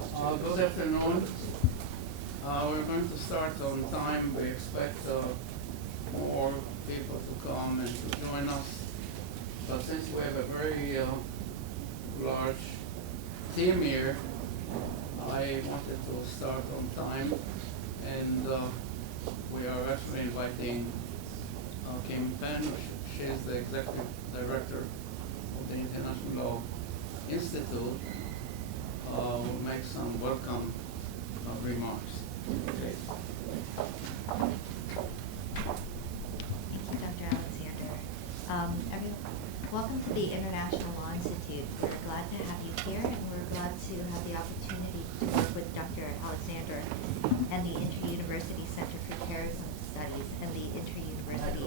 Good afternoon. We're going to start on time. We expect more people to come and to join us. But since we have a very large team here, I wanted to start on time. And we are actually inviting Kim Penn. She is the executive director of the International Law Institute. Will make some welcome remarks. Thank you, Dr. Alexander. Everyone, welcome to the International Law Institute. We're glad to have you here, and we're glad to have the opportunity to work with Dr. Alexander and the Inter-University Center for Terrorism Studies and the Inter-University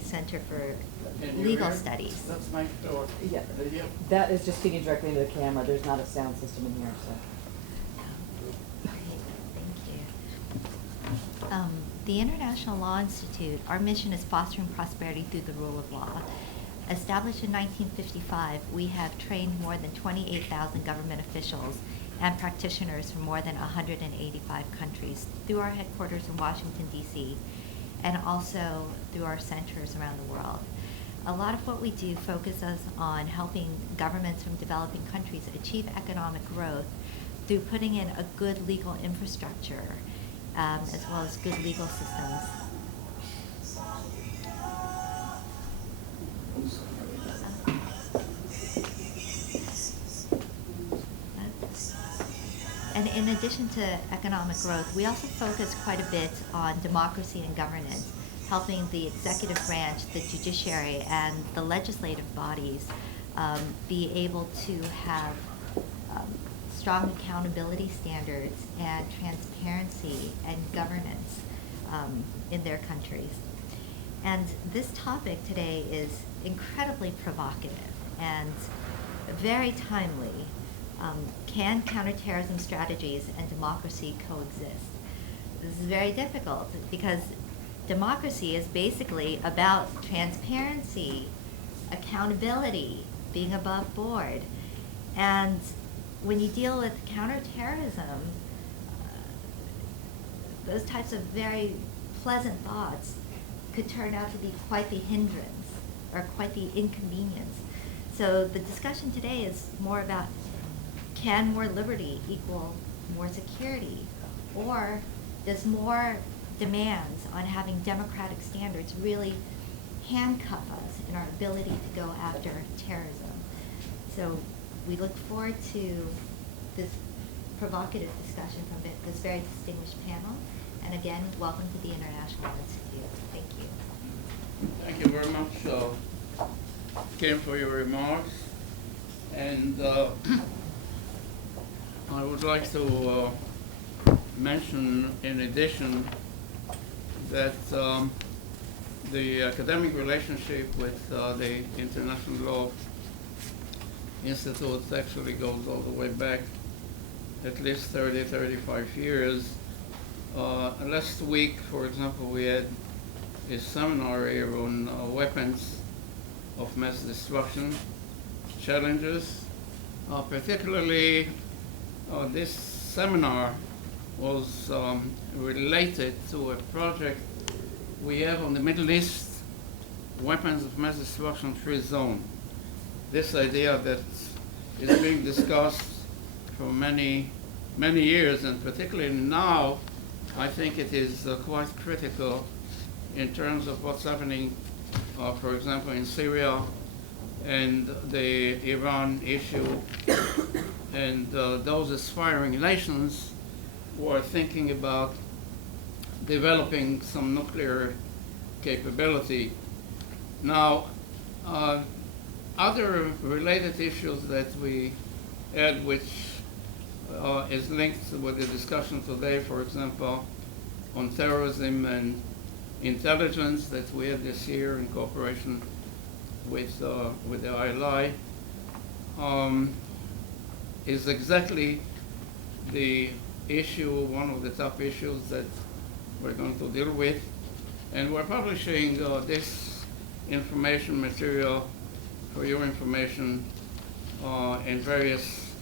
Center for Legal Studies. Let's make sure. Yeah, Video. that is just feeding directly into the camera. There's not a sound system in here, so. Thank you. The International Law Institute, our mission is fostering prosperity through the rule of law. Established in 1955, we have trained more than 28,000 government officials and practitioners from more than 185 countries through our headquarters in Washington, D.C., and also through our centers around the world. A lot of what we do focuses on helping governments from developing countries achieve economic growth through putting in a good legal infrastructure, as well as good legal systems. And in addition to economic growth, we also focus quite a bit on democracy and governance, helping the executive branch, the judiciary, and the legislative bodies be able to have strong accountability standards and transparency and governance in their countries. And this topic today is incredibly provocative and very timely. Can counterterrorism strategies and democracy coexist? This is very difficult because democracy is basically about transparency, accountability, being above board. And when you deal with counterterrorism, those types of very pleasant thoughts could turn out to be quite the hindrance or quite the inconvenience. So the discussion today is more about, can more liberty equal more security? Or does more demands on having democratic standards really handcuff us in our ability to go after terrorism? So we look forward to this provocative discussion from this very distinguished panel. And again, welcome to the International Law Institute. Thank you. Thank you very much, Kim, for your remarks. And I would like to mention, in addition, that the academic relationship with the International Law Institute actually goes all the way back at least 30, 35 years. Last week, for example, we had a seminar here on weapons of mass destruction challenges. Particularly, this seminar was related to a project we have on the Middle East, weapons of mass destruction free zone. This idea that is being discussed for many, many years, and particularly now, I think it is quite critical in terms of what's happening, for example, in Syria and the Iran issue, and those aspiring nations who are thinking about developing some nuclear capability. Now, other related issues that we had, which is linked with the discussion today, for example, on terrorism and intelligence that we had this year in cooperation with the ILI, is exactly the issue, one of the top issues that we're going to deal with. And we're publishing this information material for your information in various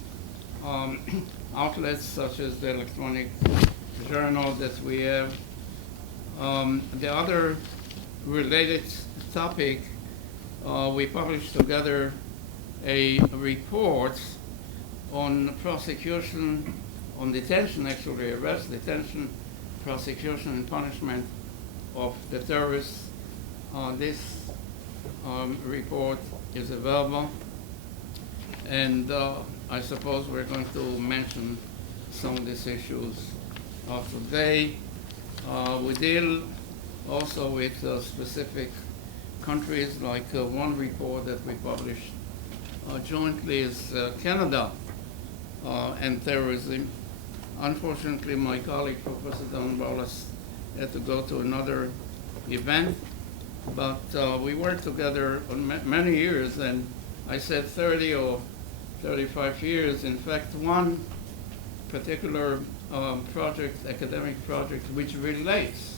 um, outlets such as the electronic journal that we have. The other related topic, we published together a report on prosecution, on detention actually, arrest, detention, prosecution and punishment of the terrorists. This report is available, and I suppose we're going to mention some of these issues today. We deal also with specific countries, like one report that we published jointly is Canada and terrorism. Unfortunately, my colleague, Professor Don Wallace, had to go to another event, but we worked together on many years, and I said 30 or 35 years. In fact, one particular project, academic project, which relates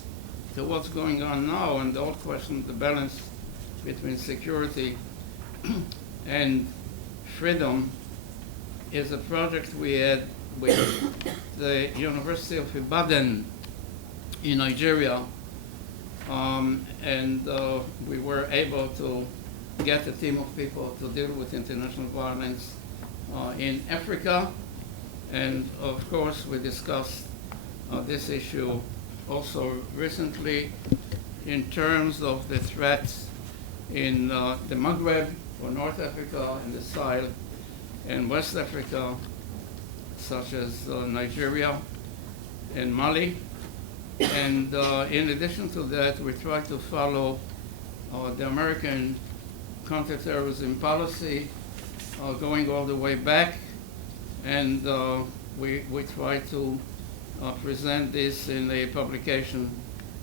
to what's going on now and the old question, the balance between security and freedom, is a project we had with the University of Ibadan in Nigeria, and we were able to get a team of people to deal with international violence in Africa. And of course, we discussed this issue also recently in terms of the threats in the Maghreb or North Africa and the Sahel and West Africa, such as Nigeria and Mali. And in addition to that, we try to follow the American counterterrorism policy going all the way back. And we try to present this in a publication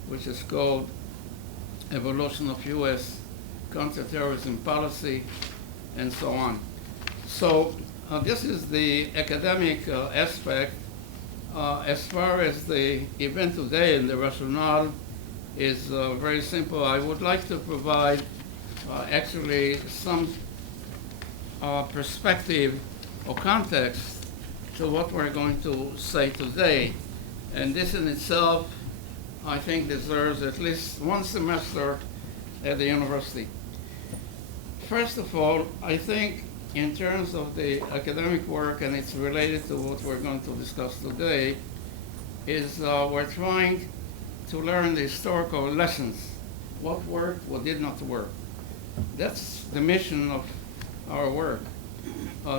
which is called Evolution of U.S. Counterterrorism Policy, and so on. So this is the academic aspect. As far as the event today and the rationale is very simple. I would like to provide actually some perspective or context to what we're going to say today. And this in itself, I think, deserves at least one semester at the university. First of all, I think in terms of the academic work, and it's related to what we're going to discuss today, is we're trying to learn the historical lessons. What worked, what did not work. That's the mission of our work.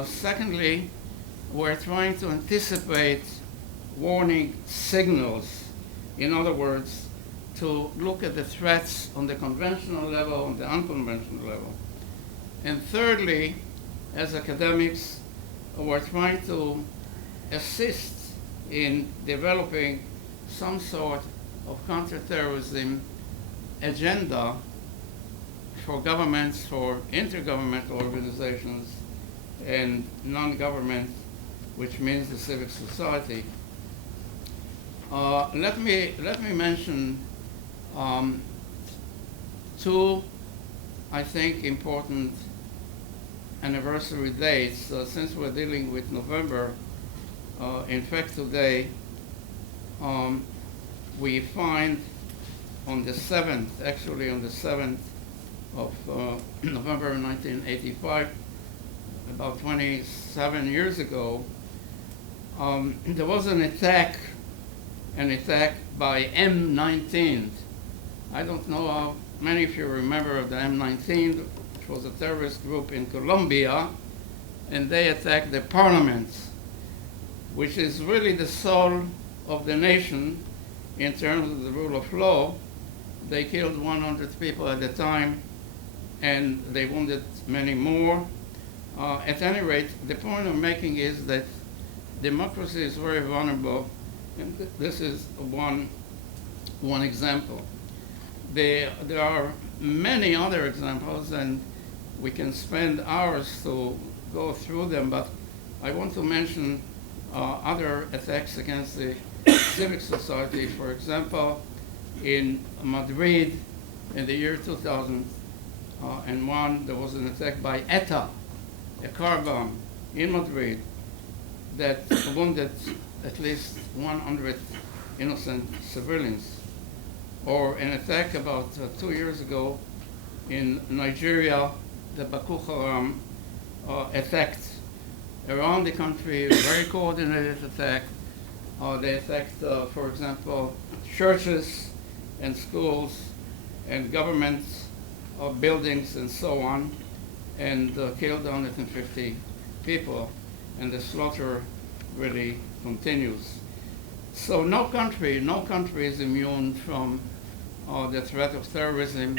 Secondly, we're trying to anticipate warning signals. In other words, to look at the threats on the conventional level, on the unconventional level. And thirdly, as academics, we're trying to assist in developing some sort of counterterrorism agenda for governments, for intergovernmental organizations, and non-government, which means the civic society. Let me mention two, I think, important anniversary dates. Since we're dealing with November, in fact today, we find on the 7th, actually on the 7th of November 1985, about 27 years ago, there was an attack by M19. I don't know how many of you remember of the M19, which was a terrorist group in Colombia, and they attacked the parliament, which is really the soul of the nation in terms of the rule of law. They killed 100 people at the time, and they wounded many more. At any rate, the point I'm making is that democracy is very vulnerable, and this is one example. There are many other examples, and we can spend hours to go through them, but I want to mention other attacks against the civic society. For example, in Madrid in the year 2001, there was an attack by ETA, a car bomb in Madrid that wounded at least 100 innocent civilians, or an attack about 2 years ago in Nigeria, the Boko Haram attacked around the country, a very coordinated attack. They attacked, for example, churches and schools and government buildings and so on, and killed 150 people, and the slaughter really continues. So no country is immune from the threat of terrorism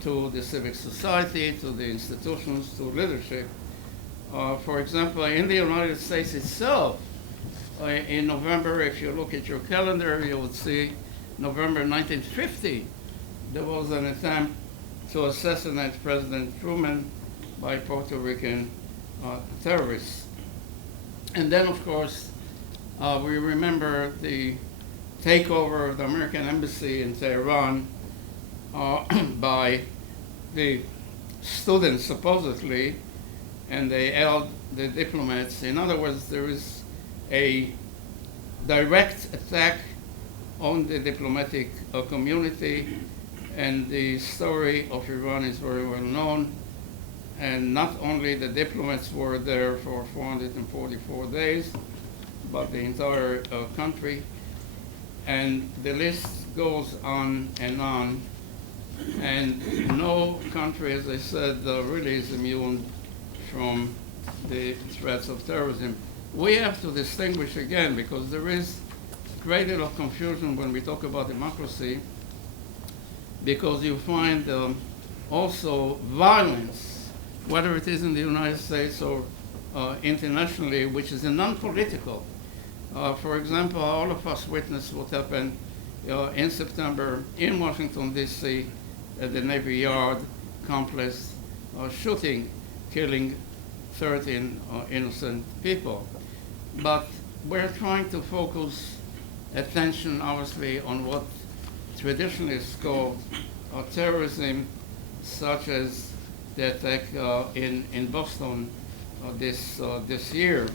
to the civic society, to the institutions, to leadership. For example, in the United States itself, in November, if you look at your calendar, you would see November 1950, there was an attempt to assassinate President Truman by Puerto Rican terrorists. And then, of course, we remember the takeover of the American embassy in Tehran by the students, supposedly, and they held the diplomats. In other words, there is a direct attack on the diplomatic community, and the story of Iran is very well known. And not only the diplomats were there for 444 days, but the entire country. And the list goes on. And no country, as I said, really is immune from the threats of terrorism. We have to distinguish again, because there is a great deal of confusion when we talk about democracy, because you find also violence, whether it is in the United States or internationally, which is non-political. For example, all of us witnessed what happened in September in Washington, D.C., at the Navy Yard complex shooting, killing 13 innocent people. But we're trying to focus attention, obviously, on what traditionally is called terrorism, such as the attack in Boston this year,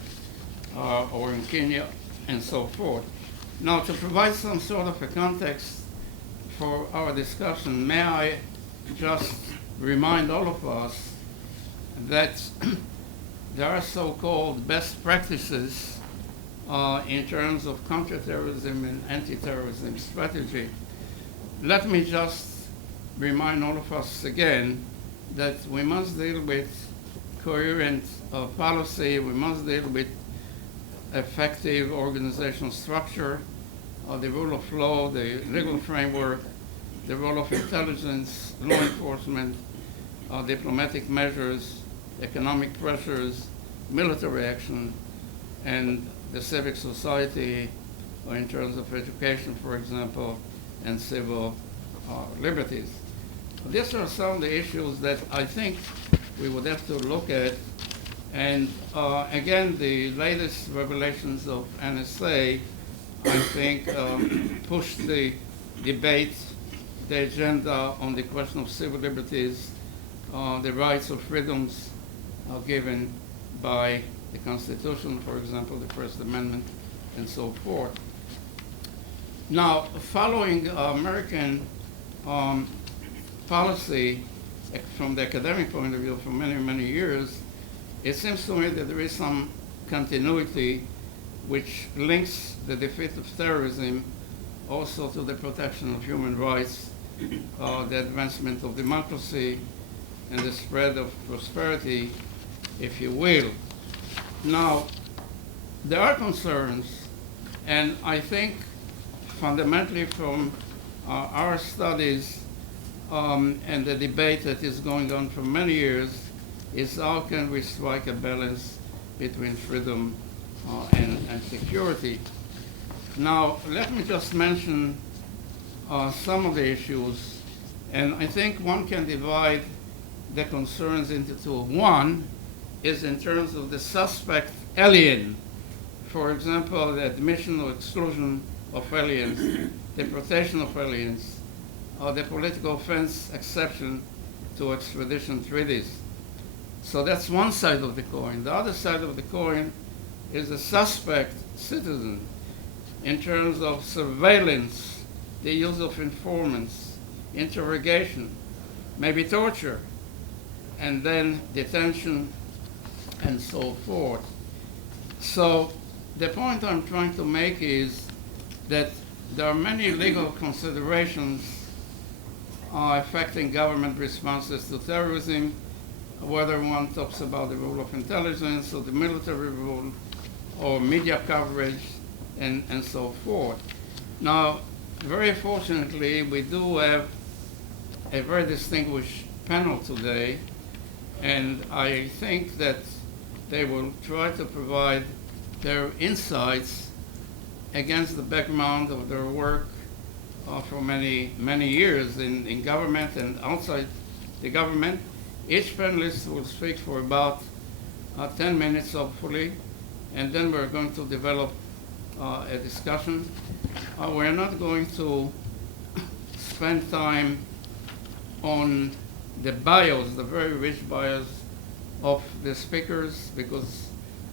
or in Kenya, and so forth. Now, to provide some sort of a context for our discussion, may I just remind all of us that there are so-called best practices in terms of counterterrorism and anti-terrorism strategy. Let me just remind all of us again that we must deal with coherent policy, we must deal with effective organizational structure, the rule of law, the legal framework, the role of intelligence, law enforcement, diplomatic measures, economic pressures, military action, and the civic society in terms of education, for example, and civil liberties. These are some of the issues that I think we would have to look at. And again, the latest revelations of NSA, I think, pushed the debate, the agenda on the question of civil liberties, the rights or freedoms given by the Constitution, for example, the First Amendment, and so forth. Now, following American policy from the academic point of view for many, many years, it seems to me that there is some continuity which links the defeat of terrorism also to the protection of human rights, the advancement of democracy, and the spread of prosperity, if you will. Now, there are concerns, and I think fundamentally from our studies and the debate that is going on for many years is how can we strike a balance between freedom and security. Now, let me just mention some of the issues, and I think one can divide the concerns into two. One is in terms of the suspect alien, for example, the admission or exclusion of aliens, the protection of aliens, the political offense exception to extradition treaties. So that's one side of the coin. The other side of the coin is a suspect citizen in terms of surveillance, the use of informants, interrogation, maybe torture, and then detention and so forth. So the point I'm trying to make is that there are many legal considerations affecting government responses to terrorism, whether one talks about the role of intelligence or the military role or media coverage and so forth. Now, very fortunately, we do have a very distinguished panel today, and I think that they will try to provide their insights against the background of their work for many, many years in government and outside the government. Each panelist will speak for about 10 minutes, hopefully, and then we're going to develop a discussion. We're not going to spend time on the bios, the very rich bios of the speakers, because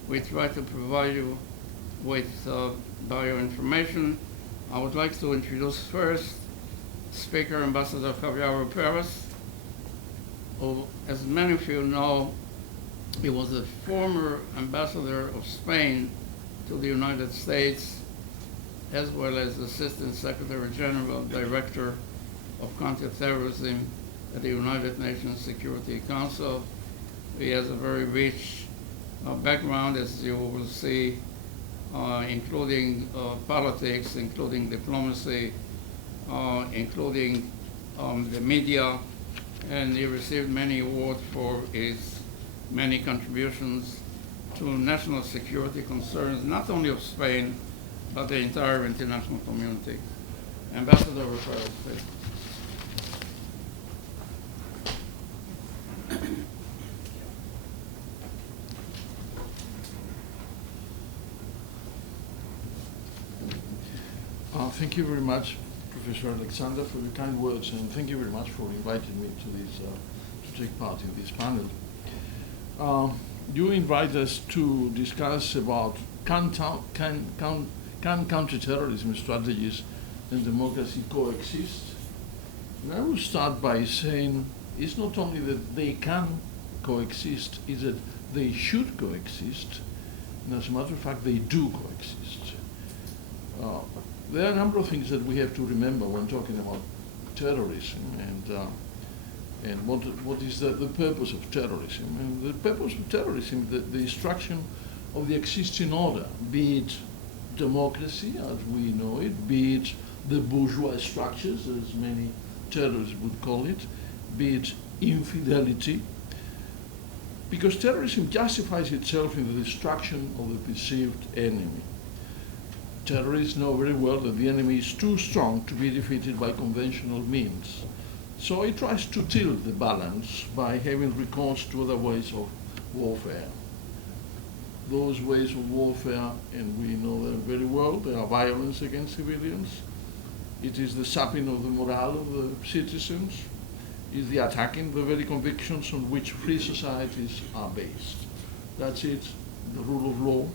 we try to provide you with bio information. I would like to introduce first Speaker Ambassador Javier Perez, who, as many of you know, he was a former ambassador of Spain to the United States, as well as Assistant Secretary General, Director of Counterterrorism at the United Nations Security Council. He has a very rich background, as you will see, including politics, including diplomacy, including the media, and he received many awards for his many contributions to national security concerns, not only of Spain, but the entire international community. Ambassador Rafael, please. Thank you very much, Professor Alexander, for your kind words, and thank you very much for inviting me to this to take part in this panel. You invite us to discuss about can counterterrorism strategies and democracy coexist? And I will start by saying it's not only that they can coexist, it's that they should coexist, and as a matter of fact, they do coexist. There are a number of things that we have to remember when talking about terrorism and what is the purpose of terrorism. And the purpose of terrorism is the destruction of the existing order, be it democracy as we know it, be it the bourgeois structures, as many terrorists would call it, be it infidelity, because terrorism justifies itself in the destruction of the perceived enemy. Terrorists know very well that the enemy is too strong to be defeated by conventional means. So it tries to tilt the balance by having recourse to other ways of warfare. Those ways of warfare, and we know them very well, they are violence against civilians. It is the sapping of the morale of the citizens. It is the attacking the very convictions on which free societies are based. That's it, the rule of law,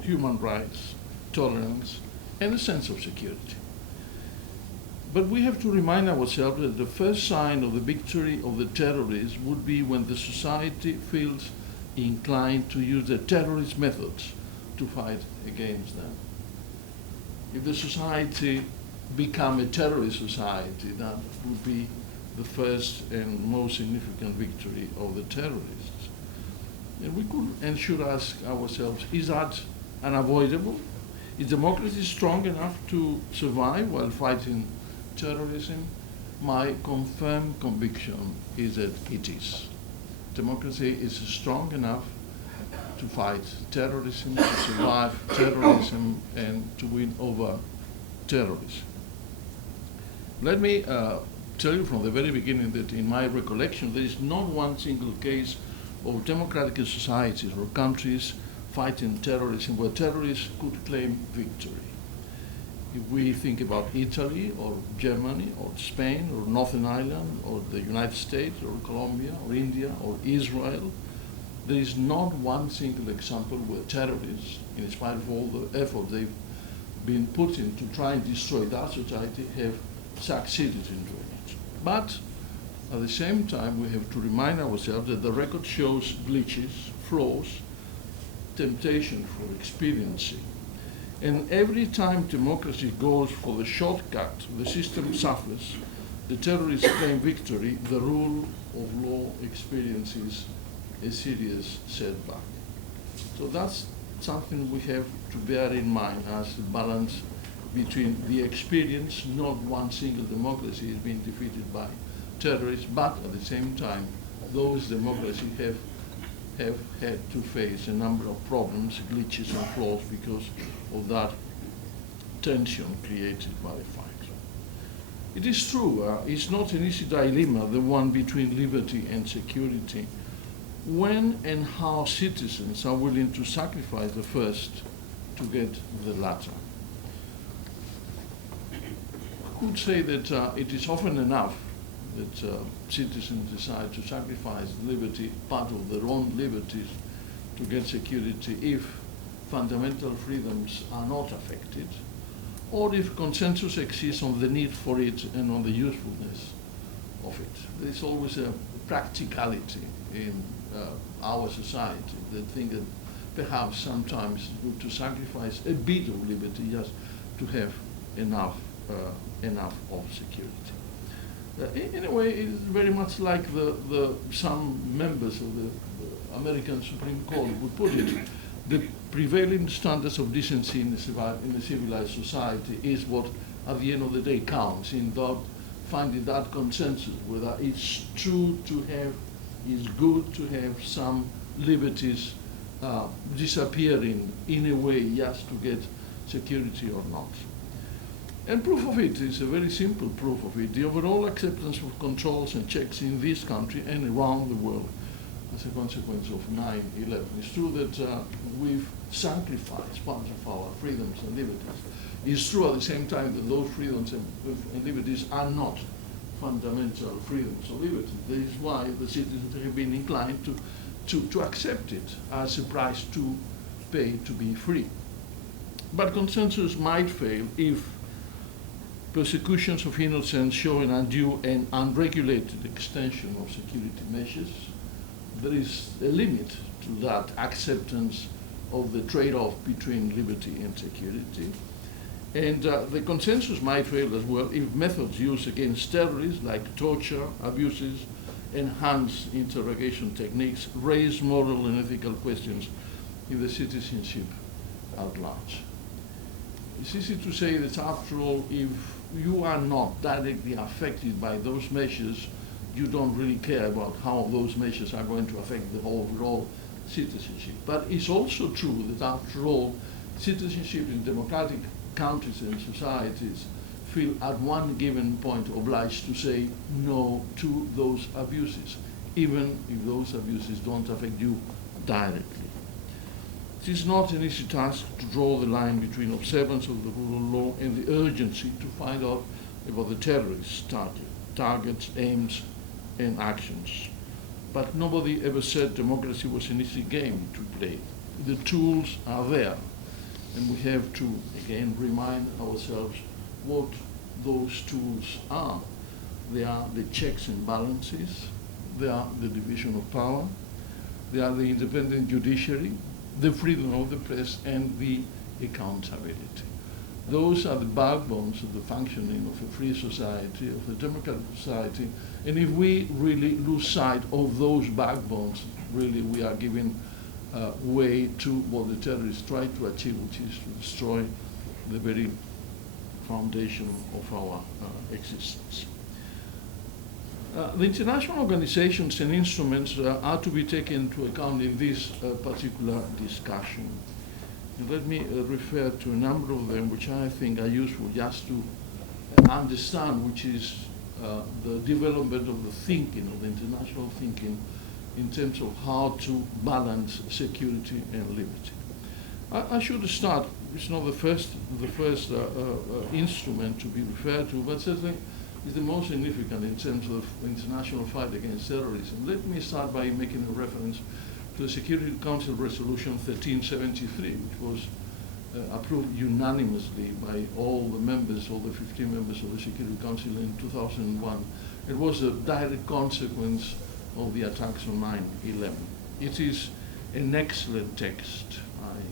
human rights, tolerance, and a sense of security. But we have to remind ourselves that the first sign of the victory of the terrorists would be when the society feels inclined to use the terrorist methods to fight against them. If the society become a terrorist society, that would be the first and most significant victory of the terrorists. And we could and should ask ourselves, is that unavoidable? Is democracy strong enough to survive while fighting terrorism? My confirmed conviction is that it is. Democracy is strong enough to fight terrorism, to survive terrorism, and to win over terrorism. Let me tell you from the very beginning that in my recollection, there is not one single case of democratic societies or countries fighting terrorism where terrorists could claim victory. If we think about Italy or Germany or Spain or Northern Ireland or the United States or Colombia or India or Israel, there is not one single example where terrorists, in spite of all the effort they've been put in to try and destroy that society, have succeeded in doing it. But at the same time, we have to remind ourselves that the record shows glitches, flaws, temptation for expediency. And every time democracy goes for the shortcut, the system suffers, the terrorists claim victory, the rule of law experiences a serious setback. So that's something we have to bear in mind as a balance between the experience, not one single democracy is being defeated by terrorists, but at the same time, those democracies have had to face a number of problems, glitches and flaws because of that tension created by the fight. It is true, it's not an easy dilemma, the one between liberty and security. When and how citizens are willing to sacrifice the first to get the latter. I could say that it is often enough that citizens decide to sacrifice liberty, part of their own liberties, to get security if fundamental freedoms are not affected, or if consensus exists on the need for it and on the usefulness of it. There is always a practicality in our society that think that perhaps sometimes it's good to sacrifice a bit of liberty just to have enough of security. In a way, it's very much like some members of the American Supreme Court would put it. The prevailing standards of decency in a civilized society is what, at the end of the day, counts in finding that consensus, whether it's true to have, it's good to have some liberties disappearing in a way just to get security or not. And proof of it is a very simple proof of it. The overall acceptance of controls and checks in this country and around the world as a consequence of 9/11. It's true that we've sacrificed part of our freedoms and liberties. It's true at the same time that those freedoms and liberties are not fundamental freedoms or liberties. That is why the citizens have been inclined to accept it as a price to pay to be free. But consensus might fail if persecutions of innocents show an undue and unregulated extension of security measures. There is a limit to that acceptance of the trade-off between liberty and security. And the consensus might fail as well if methods used against terrorists like torture, abuses, enhanced interrogation techniques raise moral and ethical questions in the citizenship at large. It's easy to say that after all, if you are not directly affected by those measures, you don't really care about how those measures are going to affect the overall citizenship. But it's also true that after all, citizenship in democratic countries and societies feel at one given point obliged to say no to those abuses, even if those abuses don't affect you directly. It is not an easy task to draw the line between observance of the rule of law and the urgency to find out about the terrorists' targets, aims, and actions. But nobody ever said democracy was an easy game to play. The tools are there, and we have to, again, remind ourselves what those tools are. They are the checks and balances, they are the division of power, they are the independent judiciary, the freedom of the press, and the accountability. Those are the backbones of the functioning of a free society, of a democratic society. And if we really lose sight of those backbones, really we are giving way to what the terrorists try to achieve, which is to destroy the very foundation of our existence. The international organizations and instruments are to be taken into account in this particular discussion. And let me refer to a number of them which I think are useful just to understand, which is the development of the thinking, of the international thinking, in terms of how to balance security and liberty. I should start. It's not the first instrument to be referred to, but certainly is the most significant in terms of international fight against terrorism. Let me start by making a reference to the Security Council Resolution 1373, which was approved unanimously by all the members, all the 15 members of the Security Council in 2001. It was a direct consequence of the attacks on 9/11. It is an excellent text, I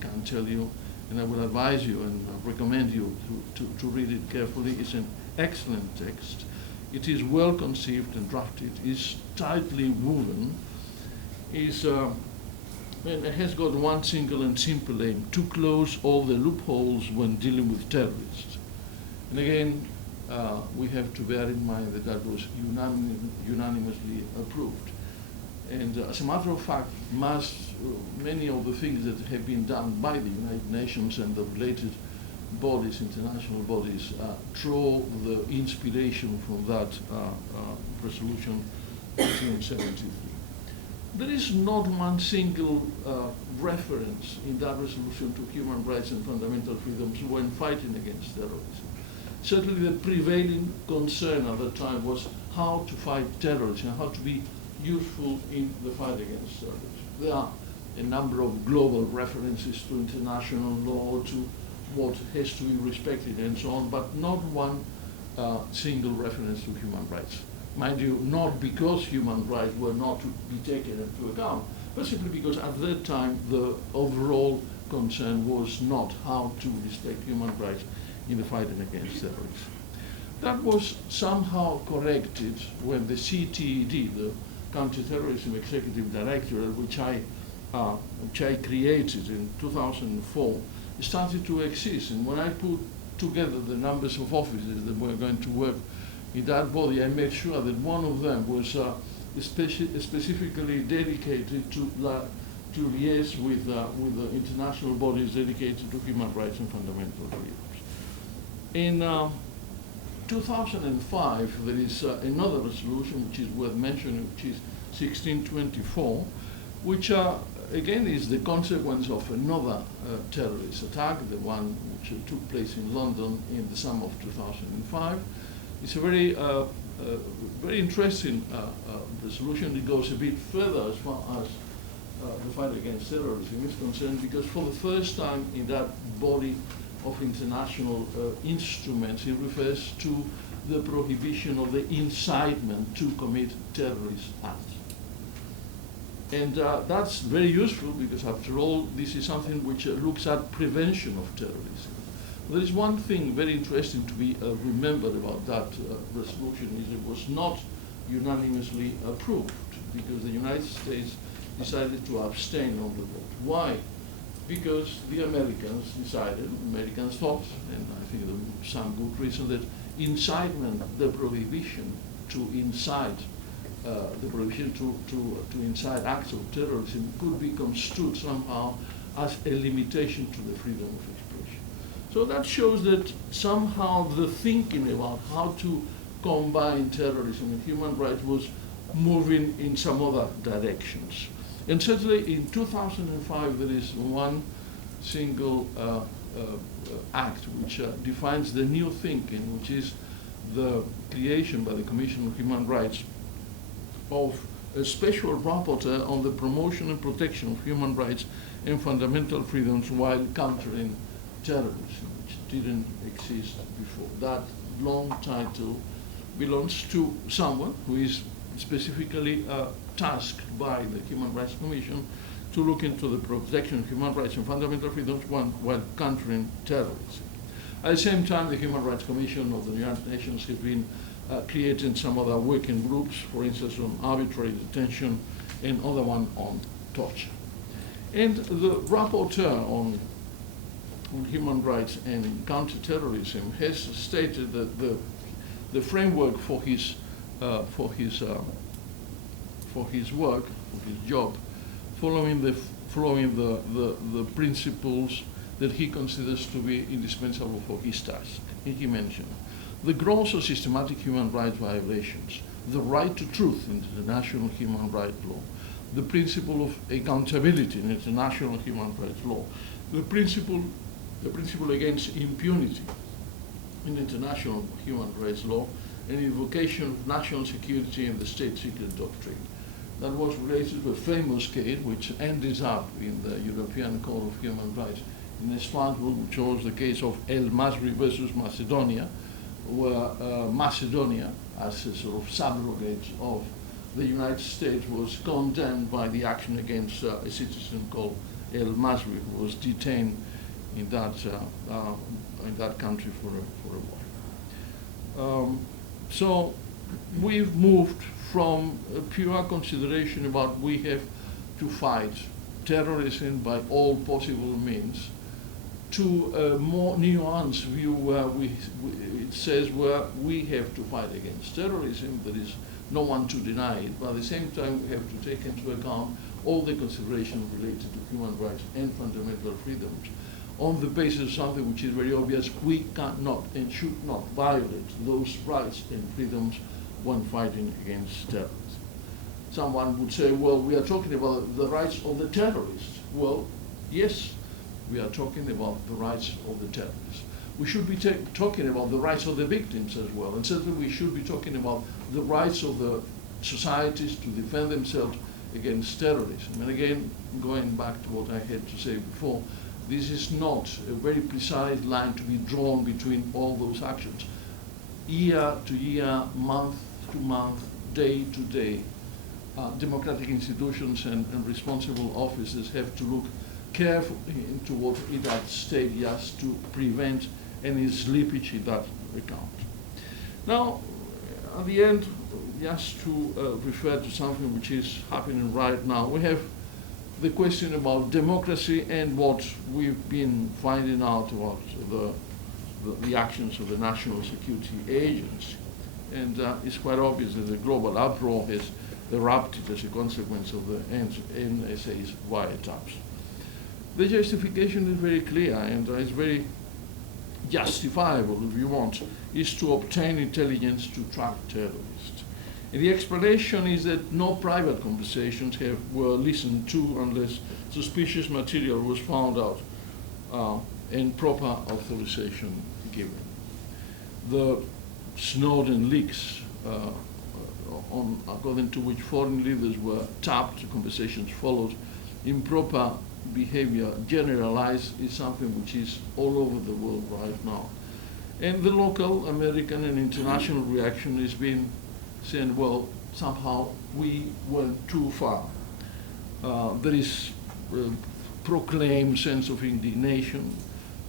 can tell you, and I would advise you and recommend you to read it carefully. It's an excellent text. It is well conceived and drafted, is tightly woven, and it has got one single and simple aim: to close all the loopholes when dealing with terrorists. And again, we have to bear in mind that that was unanimously approved. And as a matter of fact, many of the things that have been done by the United Nations and the related bodies, international bodies, draw the inspiration from that resolution 1973. There is not one single reference in that resolution to human rights and fundamental freedoms when fighting against terrorism. Certainly the prevailing concern at the time was how to fight terrorism, how to be useful in the fight against terrorism. There are a number of global references to international law, to what has to be respected and so on, but not one single reference to human rights. Mind you, not because human rights were not to be taken into account, but simply because at that time the overall concern was not how to respect human rights in the fighting against terrorism. That was somehow corrected when the CTED, the Counterterrorism Executive Directorate, which I created in 2004, started to exist. And when I put together the numbers of officers that were going to work in that body, I made sure that one of them was specifically dedicated to liaise with the international bodies dedicated to human rights and fundamental freedoms. In 2005, there is another resolution which is worth mentioning, which is 1624, which again is the consequence of another terrorist attack, the one which took place in London in the summer of 2005. It's a very interesting resolution. It goes a bit further as far as the fight against terrorism is concerned, because for the first time in that body of international instruments, it refers to the prohibition of the incitement to commit terrorist acts. And that's very useful because, after all, this is something which looks at prevention of terrorism. There is one thing very interesting to be remembered about that resolution, is it was not unanimously approved because the United States decided to abstain on the vote. Why? Because the Americans thought, and I think there was some good reason, that incitement, the prohibition to incite, to incite acts of terrorism could be construed somehow as a limitation to the freedom of expression. So that shows that somehow the thinking about how to combine terrorism and human rights was moving in some other directions. And certainly in 2005, there is one single act which defines the new thinking, which is the creation by the Commission on Human Rights of a special rapporteur on the promotion and protection of human rights and fundamental freedoms while countering terrorism, which didn't exist before. That long title belongs to someone who is specifically tasked by the Human Rights Commission to look into the protection of human rights and fundamental freedoms while countering terrorism. At the same time, the Human Rights Commission of the United Nations has been creating some other working groups, for instance, on arbitrary detention and other one on torture. And the rapporteur on human rights and counterterrorism has stated that the framework for his work, for his job, following the principles that he considers to be indispensable for his task. He mentioned the gross or systematic human rights violations, the right to truth in international human rights law, the principle of accountability in international human rights law, the principle against impunity in international human rights law, and invocation of national security and the state secret doctrine. That was related to a famous case which ended up in the European Court of Human Rights in Istanbul, which was the case of El Masri versus Macedonia, where Macedonia, as a sort of subrogate of the United States, was condemned by the action against a citizen called El Masri, who was detained in that country for a while. So we've moved from a pure consideration about we have to fight terrorism by all possible means to a more nuanced view where it says where we have to fight against terrorism. There is no one to deny it, but at the same time we have to take into account all the considerations related to human rights and fundamental freedoms on the basis of something which is very obvious: we cannot and should not violate those rights and freedoms when fighting against terrorism. Someone would say, well, we are talking about the rights of the terrorists. Well, yes, we are talking about the rights of the terrorists. We should be talking about the rights of the victims as well, and certainly we should be talking about the rights of the societies to defend themselves against terrorism. And again, going back to what I had to say before, this is not a very precise line to be drawn between all those actions. Year to year, month to month, day to day, democratic institutions and responsible officers have to look carefully into what is at stake just to prevent any slippage in that account. Now, at the end, just to refer to something which is happening right now, we have the question about democracy and what we've been finding out about the actions of the National Security Agency. And it's quite obvious that the global uproar has erupted as a consequence of the NSA's wiretaps. The justification is very clear and is very justifiable, if you want, is to obtain intelligence to track terrorists. And the explanation is that no private conversations were listened to unless suspicious material was found out and proper authorization given. The Snowden leaks, according to which foreign leaders were tapped, conversations followed, improper behavior generalized, is something which is all over the world right now. And the local American and international reaction has been saying, well, somehow we went too far. There is a proclaimed sense of indignation.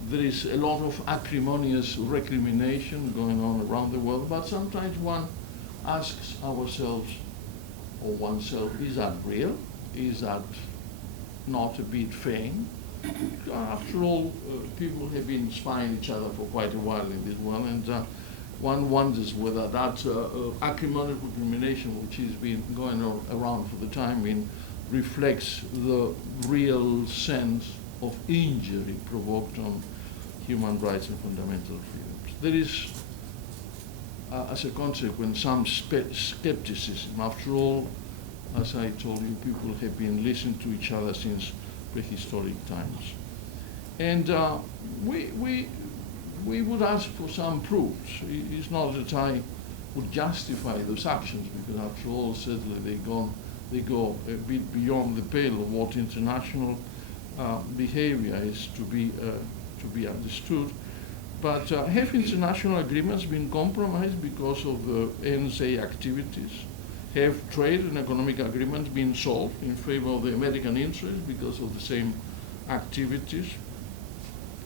There is a lot of acrimonious recrimination going on around the world, but sometimes one asks ourselves or oneself, is that real? Is that not a bit feigned? After all, people have been spying each other for quite a while in this world, and one wonders whether that acrimonious recrimination which has been going on around for the time being reflects the real sense of injury provoked on human rights and fundamental freedoms. There is, as a consequence, some skepticism. After all, as I told you, people have been listening to each other since prehistoric times. And we would ask for some proofs. It's not that I would justify those actions, because after all, certainly they go a bit beyond the pale of what international behavior is to be understood. But have international agreements been compromised because of the NSA activities? Have trade and economic agreements been solved in favor of the American interest because of the same activities?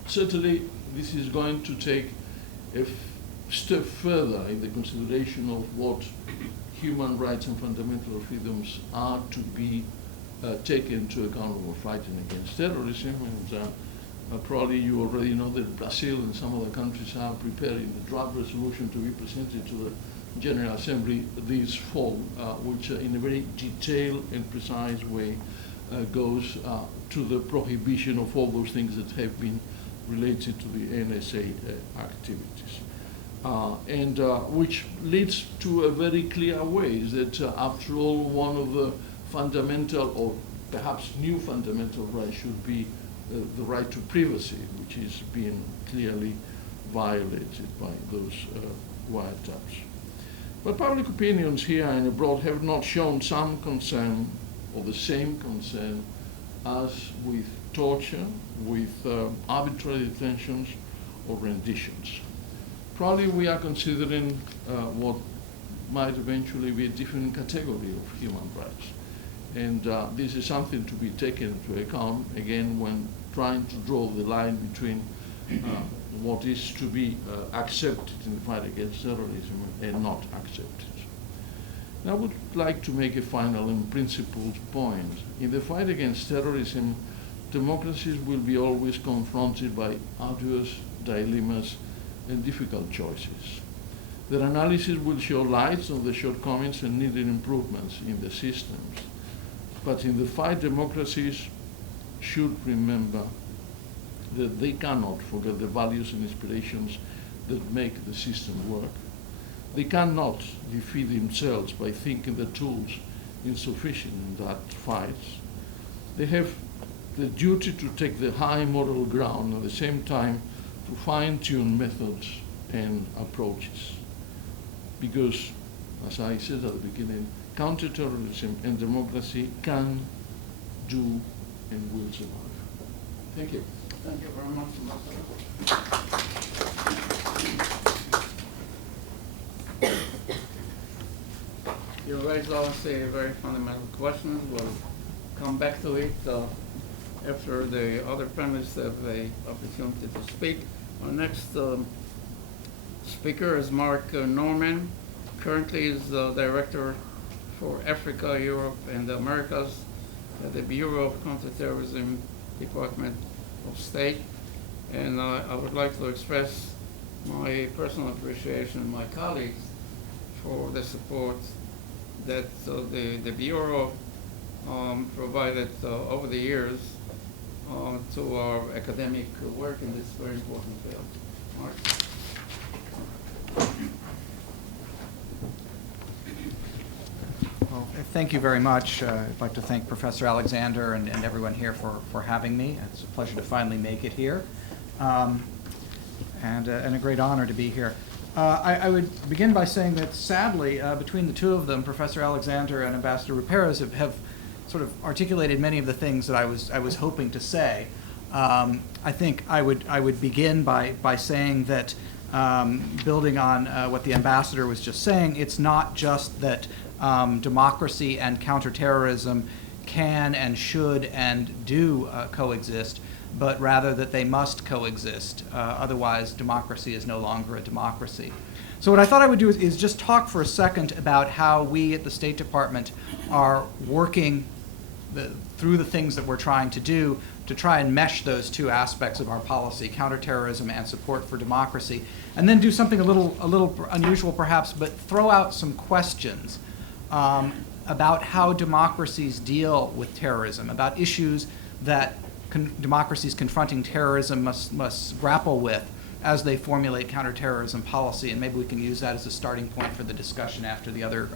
Certainly, this is going to take a step further in the consideration of what human rights and fundamental freedoms are to be taken into account when fighting against terrorism. And probably you already know that Brazil and some other countries are preparing the draft resolution to be presented to the General Assembly this fall, which in a very detailed and precise way goes to the prohibition of all those things that have been related to the NSA activities. And which leads to a very clear way, is that after all, one of the fundamental or perhaps new fundamental right should be the right to privacy, which is being clearly violated by those wiretaps. But public opinions here and abroad have not shown some concern or the same concern as with torture, with arbitrary detentions or renditions. Probably we are considering what might eventually be a different category of human rights. And this is something to be taken into account, again, when trying to draw the line between what is to be accepted in the fight against terrorism and not accepted. I would like to make a final and principled point. In the fight against terrorism, democracies will be always confronted by arduous dilemmas and difficult choices. Their analysis will show light on the shortcomings and needed improvements in the systems. But in the fight, democracies should remember that they cannot forget the values and inspirations that make the system work. They cannot defeat themselves by thinking the tools insufficient in that fight. They have the duty to take the high moral ground, at the same time to fine-tune methods and approaches. Because, as I said at the beginning, counterterrorism and democracy can, do, and will survive. Thank you. Thank you very much, Ambassador. You raised obviously very fundamental questions. We'll come back to it after the other panelists have the opportunity to speak. Our next speaker is Mark Norman. Currently is Director for Africa, Europe, and the Americas at the Bureau of Counterterrorism, Department of State. And I would like to express my personal appreciation and my colleagues for the support that the Bureau provided over the years to our academic work in this very important field. Mark. Well, thank you very much. I'd like to thank Professor Alexander and everyone here for having me. It's a pleasure to finally make it here, and a great honor to be here. I would begin by saying that sadly, between the two of them, Professor Alexander and Ambassador Ruperas have sort of articulated many of the things that I was hoping to say. I think I would begin by saying that, building on what the ambassador was just saying, it's not just that democracy and counterterrorism can and should and do coexist, but rather that they must coexist. Otherwise, democracy is no longer a democracy. So what I thought I would do is just talk for a second about how we at the State Department are working through the things that we're trying to do to try and mesh those two aspects of our policy, counterterrorism and support for democracy, and then do something a little unusual perhaps, but throw out some questions about how democracies deal with terrorism, about issues that democracies confronting terrorism must grapple with as they formulate counterterrorism policy, and maybe we can use that as a starting point for the discussion after the other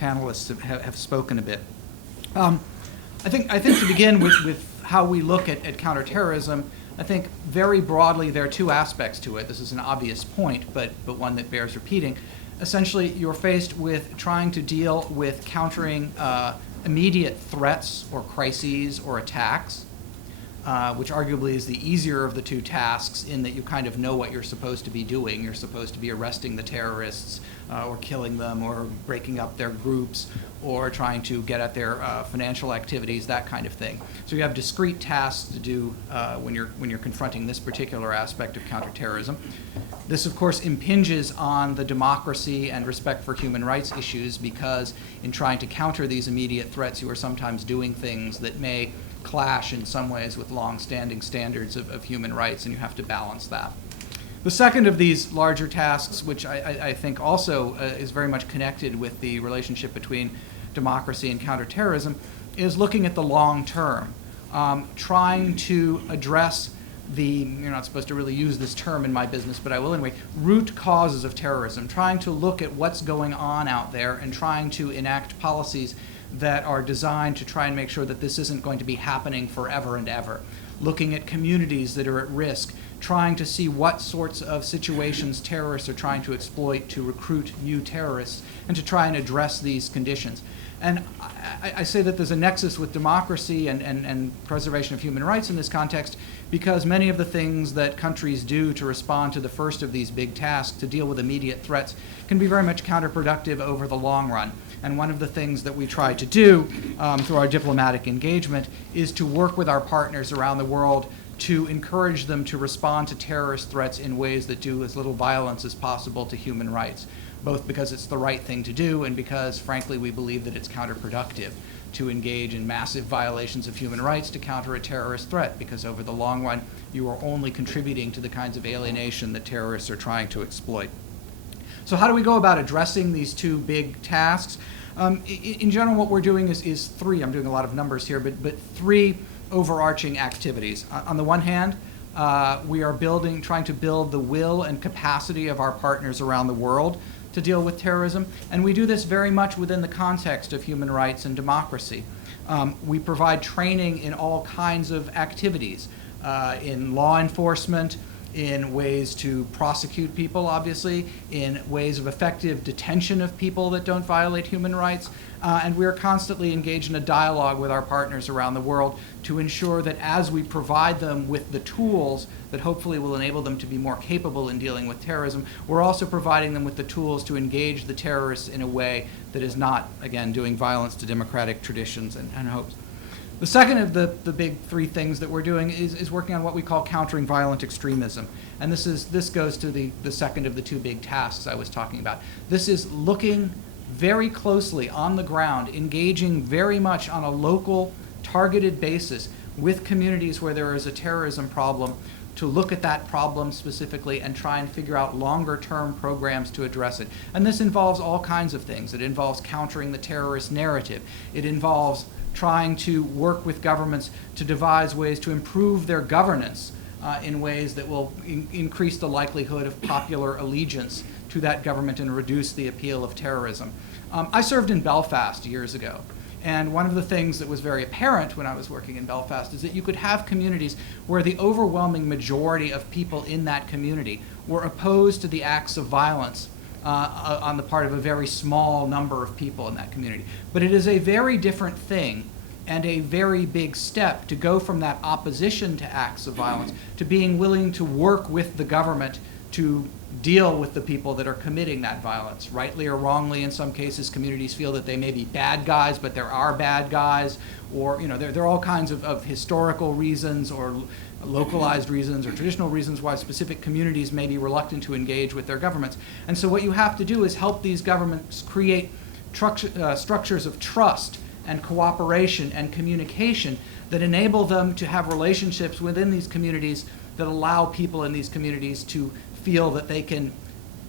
panelists have spoken a bit. I think to begin with how we look at counterterrorism, I think very broadly there are two aspects to it. This is an obvious point, but one that bears repeating. Essentially, you're faced with trying to deal with countering immediate threats or crises or attacks, which arguably is the easier of the two tasks in that you kind of know what you're supposed to be doing. You're supposed to be arresting the terrorists or killing them or breaking up their groups or trying to get at their financial activities, that kind of thing. So you have discrete tasks to do when you're confronting this particular aspect of counterterrorism. This, of course, impinges on the democracy and respect for human rights issues because in trying to counter these immediate threats, you are sometimes doing things that may clash in some ways with long-standing standards of human rights, and you have to balance that. The second of these larger tasks, which I think also is very much connected with the relationship between democracy and counterterrorism, is looking at the long term, trying to address you're not supposed to really use this term in my business, but I will anyway, root causes of terrorism, trying to look at what's going on out there and trying to enact policies that are designed to try and make sure that this isn't going to be happening forever and ever. Looking at communities that are at risk, trying to see what sorts of situations terrorists are trying to exploit to recruit new terrorists, and to try and address these conditions. And I say that there's a nexus with democracy and preservation of human rights in this context, because many of the things that countries do to respond to the first of these big tasks, to deal with immediate threats, can be very much counterproductive over the long run. And one of the things that we try to do through our diplomatic engagement is to work with our partners around the world to encourage them to respond to terrorist threats in ways that do as little violence as possible to human rights, both because it's the right thing to do and because, frankly, we believe that it's counterproductive to engage in massive violations of human rights to counter a terrorist threat, because over the long run, you are only contributing to the kinds of alienation that terrorists are trying to exploit. So how do we go about addressing these two big tasks? In general, what we're doing is three. I'm doing a lot of numbers here, but three overarching activities. On the one hand, we are trying to build the will and capacity of our partners around the world to deal with terrorism, and we do this very much within the context of human rights and democracy. We provide training in all kinds of activities, in law enforcement, in ways to prosecute people, obviously, in ways of effective detention of people that don't violate human rights, and we are constantly engaged in a dialogue with our partners around the world to ensure that as we provide them with the tools that hopefully will enable them to be more capable in dealing with terrorism, we're also providing them with the tools to engage the terrorists in a way that is not, again, doing violence to democratic traditions and hopes. The second of the big three things that we're doing is working on what we call countering violent extremism. And this goes to the second of the two big tasks I was talking about. This is looking very closely on the ground, engaging very much on a local, targeted basis with communities where there is a terrorism problem, to look at that problem specifically and try and figure out longer-term programs to address it. And this involves all kinds of things. It involves countering the terrorist narrative. It involves trying to work with governments to devise ways to improve their governance in ways that will increase the likelihood of popular allegiance to that government and reduce the appeal of terrorism. I served in Belfast years ago, and one of the things that was very apparent when I was working in Belfast is that you could have communities where the overwhelming majority of people in that community were opposed to the acts of violence on the part of a very small number of people in that community. But it is a very different thing and a very big step to go from that opposition to acts of violence to being willing to work with the government to deal with the people that are committing that violence. Rightly or wrongly, in some cases, communities feel that they may be bad guys, but there are bad guys, or there are all kinds of historical reasons or localized reasons or traditional reasons why specific communities may be reluctant to engage with their governments. And so what you have to do is help these governments create structures of trust and cooperation and communication that enable them to have relationships within these communities that allow people in these communities to feel that they can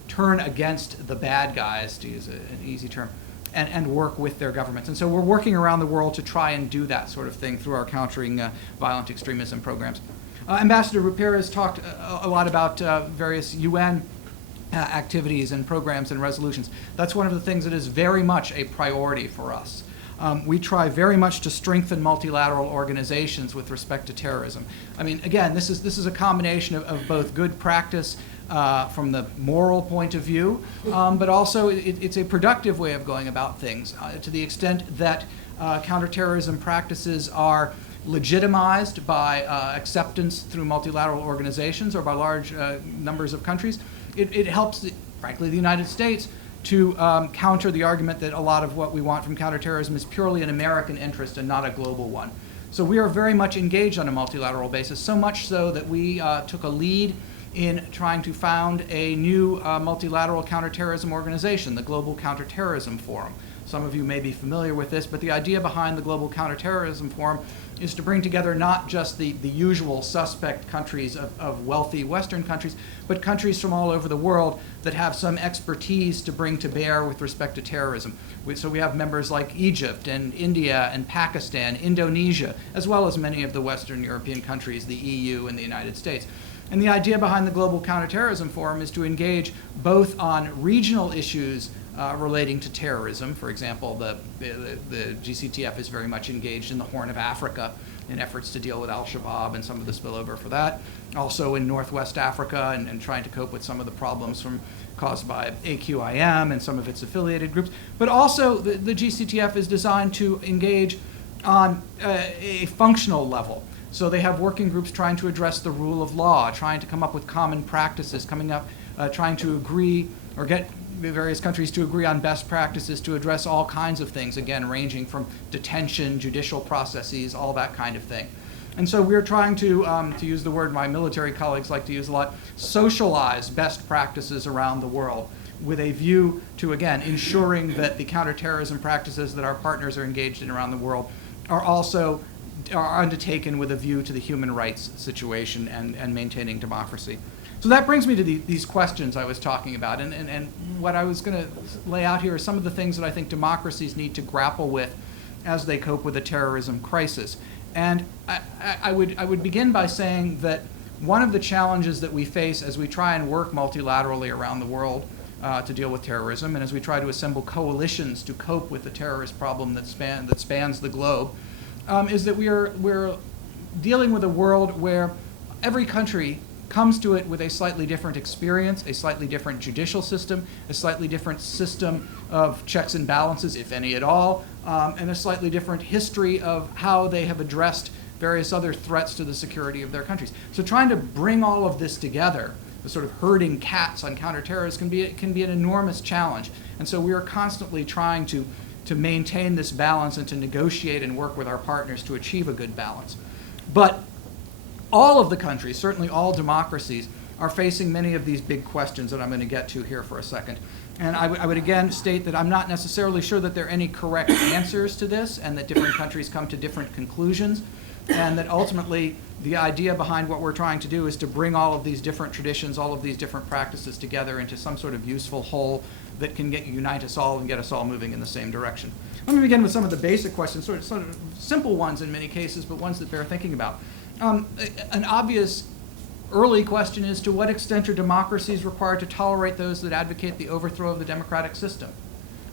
turn against the bad guys, to use an easy term, and work with their governments. And so we're working around the world to try and do that sort of thing through our countering violent extremism programs. Ambassador Ruperez talked a lot about various UN activities and programs and resolutions. That's one of the things that is very much a priority for us. We try very much to strengthen multilateral organizations with respect to terrorism. I mean, again, this is a combination of both good practice from the moral point of view, but also it's a productive way of going about things to the extent that counterterrorism practices are legitimized by acceptance through multilateral organizations or by large numbers of countries. It helps, frankly, the United States to counter the argument that a lot of what we want from counterterrorism is purely an American interest and not a global one. So we are very much engaged on a multilateral basis, so much so that we took a lead in trying to found a new multilateral counterterrorism organization, the Global Counterterrorism Forum. Some of you may be familiar with this, but the idea behind the Global Counterterrorism Forum is to bring together not just the usual suspect countries of wealthy Western countries, but countries from all over the world that have some expertise to bring to bear with respect to terrorism. So we have members like Egypt and India and Pakistan, Indonesia, as well as many of the Western European countries, the EU and the United States. And the idea behind the Global Counterterrorism Forum is to engage both on regional issues relating to terrorism. For example, the GCTF is very much engaged in the Horn of Africa in efforts to deal with al-Shabaab and some of the spillover for that. Also in Northwest Africa and trying to cope with some of the problems caused by AQIM and some of its affiliated groups. But also the GCTF is designed to engage on a functional level. So they have working groups trying to address the rule of law, trying to come up with common practices, trying to agree or get the various countries to agree on best practices to address all kinds of things, again, ranging from detention, judicial processes, all that kind of thing. And so we're trying to use the word my military colleagues like to use a lot, socialize best practices around the world with a view to, again, ensuring that the counterterrorism practices that our partners are engaged in around the world are undertaken with a view to the human rights situation and maintaining democracy. So that brings me to these questions I was talking about, and what I was going to lay out here are some of the things that I think democracies need to grapple with as they cope with a terrorism crisis. And I would begin by saying that one of the challenges that we face as we try and work multilaterally around the world to deal with terrorism, and as we try to assemble coalitions to cope with the terrorist problem that spans the globe, is that we're dealing with a world where every country comes to it with a slightly different experience, a slightly different judicial system, a slightly different system of checks and balances, if any at all, and a slightly different history of how they have addressed various other threats to the security of their countries. So trying to bring all of this together, the sort of herding cats on counterterrorism, can be an enormous challenge. And so we are constantly trying to maintain this balance and to negotiate and work with our partners to achieve a good balance. But all of the countries, certainly all democracies, are facing many of these big questions that I'm going to get to here for a second. And I would again state that I'm not necessarily sure that there are any correct answers to this and that different countries come to different conclusions, and that ultimately the idea behind what we're trying to do is to bring all of these different traditions, all of these different practices together into some sort of useful whole that can unite us all and get us all moving in the same direction. Let me begin with some of the basic questions, sort of simple ones in many cases, but ones that bear thinking about. An obvious early question is, to what extent are democracies required to tolerate those that advocate the overthrow of the democratic system?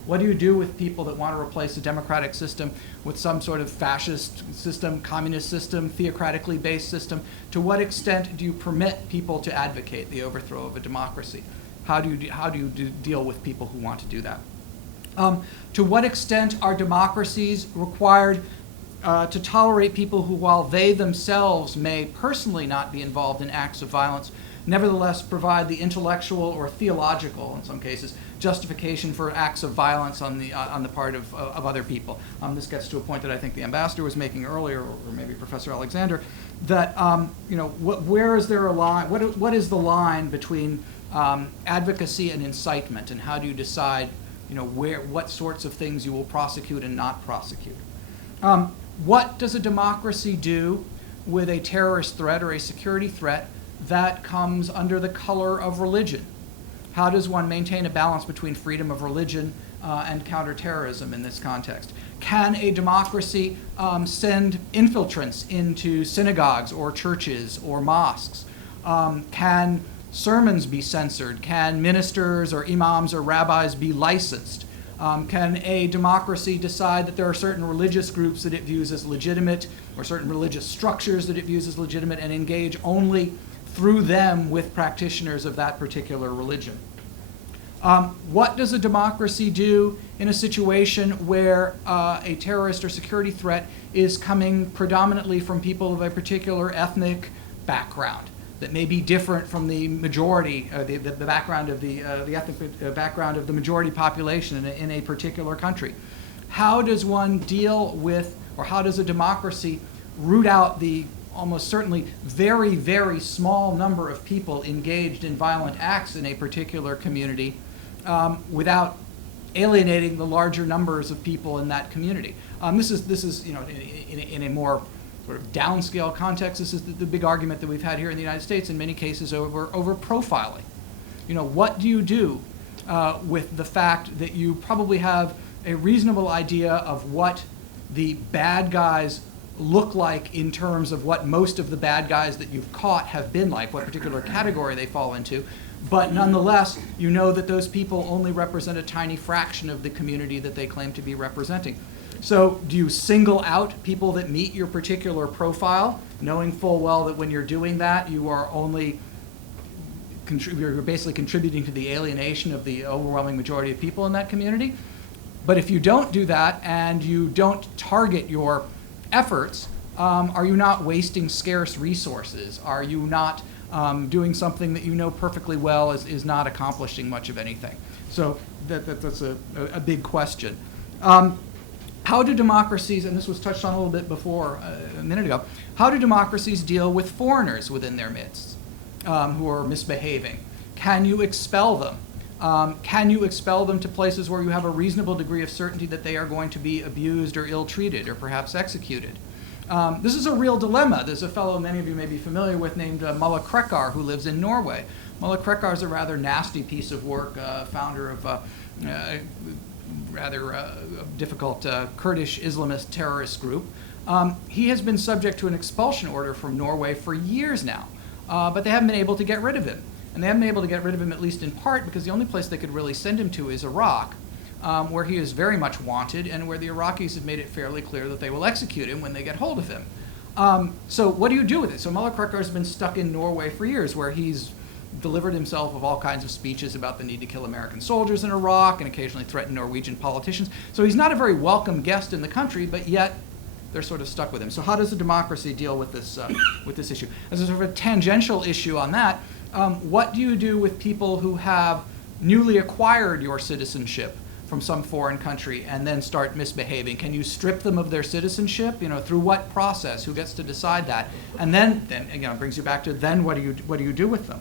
What do you do with people that want to replace a democratic system with some sort of fascist system, communist system, theocratically based system? To what extent do you permit people to advocate the overthrow of a democracy? How do you deal with people who want to do that? To what extent are democracies required to tolerate people who, while they themselves may personally not be involved in acts of violence, nevertheless provide the intellectual or theological, in some cases, justification for acts of violence on the part of other people? This gets to a point that I think the ambassador was making earlier, or maybe Professor Alexander, that where is there a line? What is the line between advocacy and incitement, and how do you decide, what sorts of things you will prosecute and not prosecute? What does a democracy do with a terrorist threat or a security threat that comes under the color of religion? How does one maintain a balance between freedom of religion and counterterrorism in this context? Can a democracy send infiltrants into synagogues or churches or mosques? Can sermons be censored? Can ministers or imams or rabbis be licensed? Can a democracy decide that there are certain religious groups that it views as legitimate, or certain religious structures that it views as legitimate, and engage only through them with practitioners of that particular religion? What does a democracy do in a situation where a terrorist or security threat is coming predominantly from people of a particular ethnic background that may be different from the majority, the background of the ethnic background of the majority population in a particular country? How does one deal with, or how does a democracy root out the almost certainly very, very small number of people engaged in violent acts in a particular community without alienating the larger numbers of people in that community? This is in a more sort of downscale context, this is the big argument that we've had here in the United States in many cases over profiling. What do you do with the fact that you probably have a reasonable idea of what the bad guys look like in terms of what most of the bad guys that you've caught have been like, what particular category they fall into. But nonetheless, you know that those people only represent a tiny fraction of the community that they claim to be representing. So do you single out people that meet your particular profile, knowing full well that when you're doing that, you are only you're basically contributing to the alienation of the overwhelming majority of people in that community? But if you don't do that and you don't target your efforts, are you not wasting scarce resources? Are you not doing something that you know perfectly well is not accomplishing much of anything? So that's a big question. How do democracies, and this was touched on a little bit before a minute ago, how do democracies deal with foreigners within their midst who are misbehaving? Can you expel them? Can you expel them to places where you have a reasonable degree of certainty that they are going to be abused or ill-treated or perhaps executed? This is a real dilemma. There's a fellow many of you may be familiar with named Mulla Krekar who lives in Norway. Mulla Krekar is a rather nasty piece of work, founder of rather difficult Kurdish Islamist terrorist group. He has been subject to an expulsion order from Norway for years now, but they haven't been able to get rid of him. And they haven't been able to get rid of him at least in part because the only place they could really send him to is Iraq, where he is very much wanted and where the Iraqis have made it fairly clear that they will execute him when they get hold of him. So what do you do with it? So Mulla Krekar has been stuck in Norway for years, where he's delivered himself of all kinds of speeches about the need to kill American soldiers in Iraq and occasionally threatened Norwegian politicians. So he's not a very welcome guest in the country, but yet they're sort of stuck with him. So how does a democracy deal with this issue? As a sort of a tangential issue on that, what do you do with people who have newly acquired your citizenship from some foreign country and then start misbehaving? Can you strip them of their citizenship? Through what process? Who gets to decide that? And then again, it brings you back to then what do you do with them?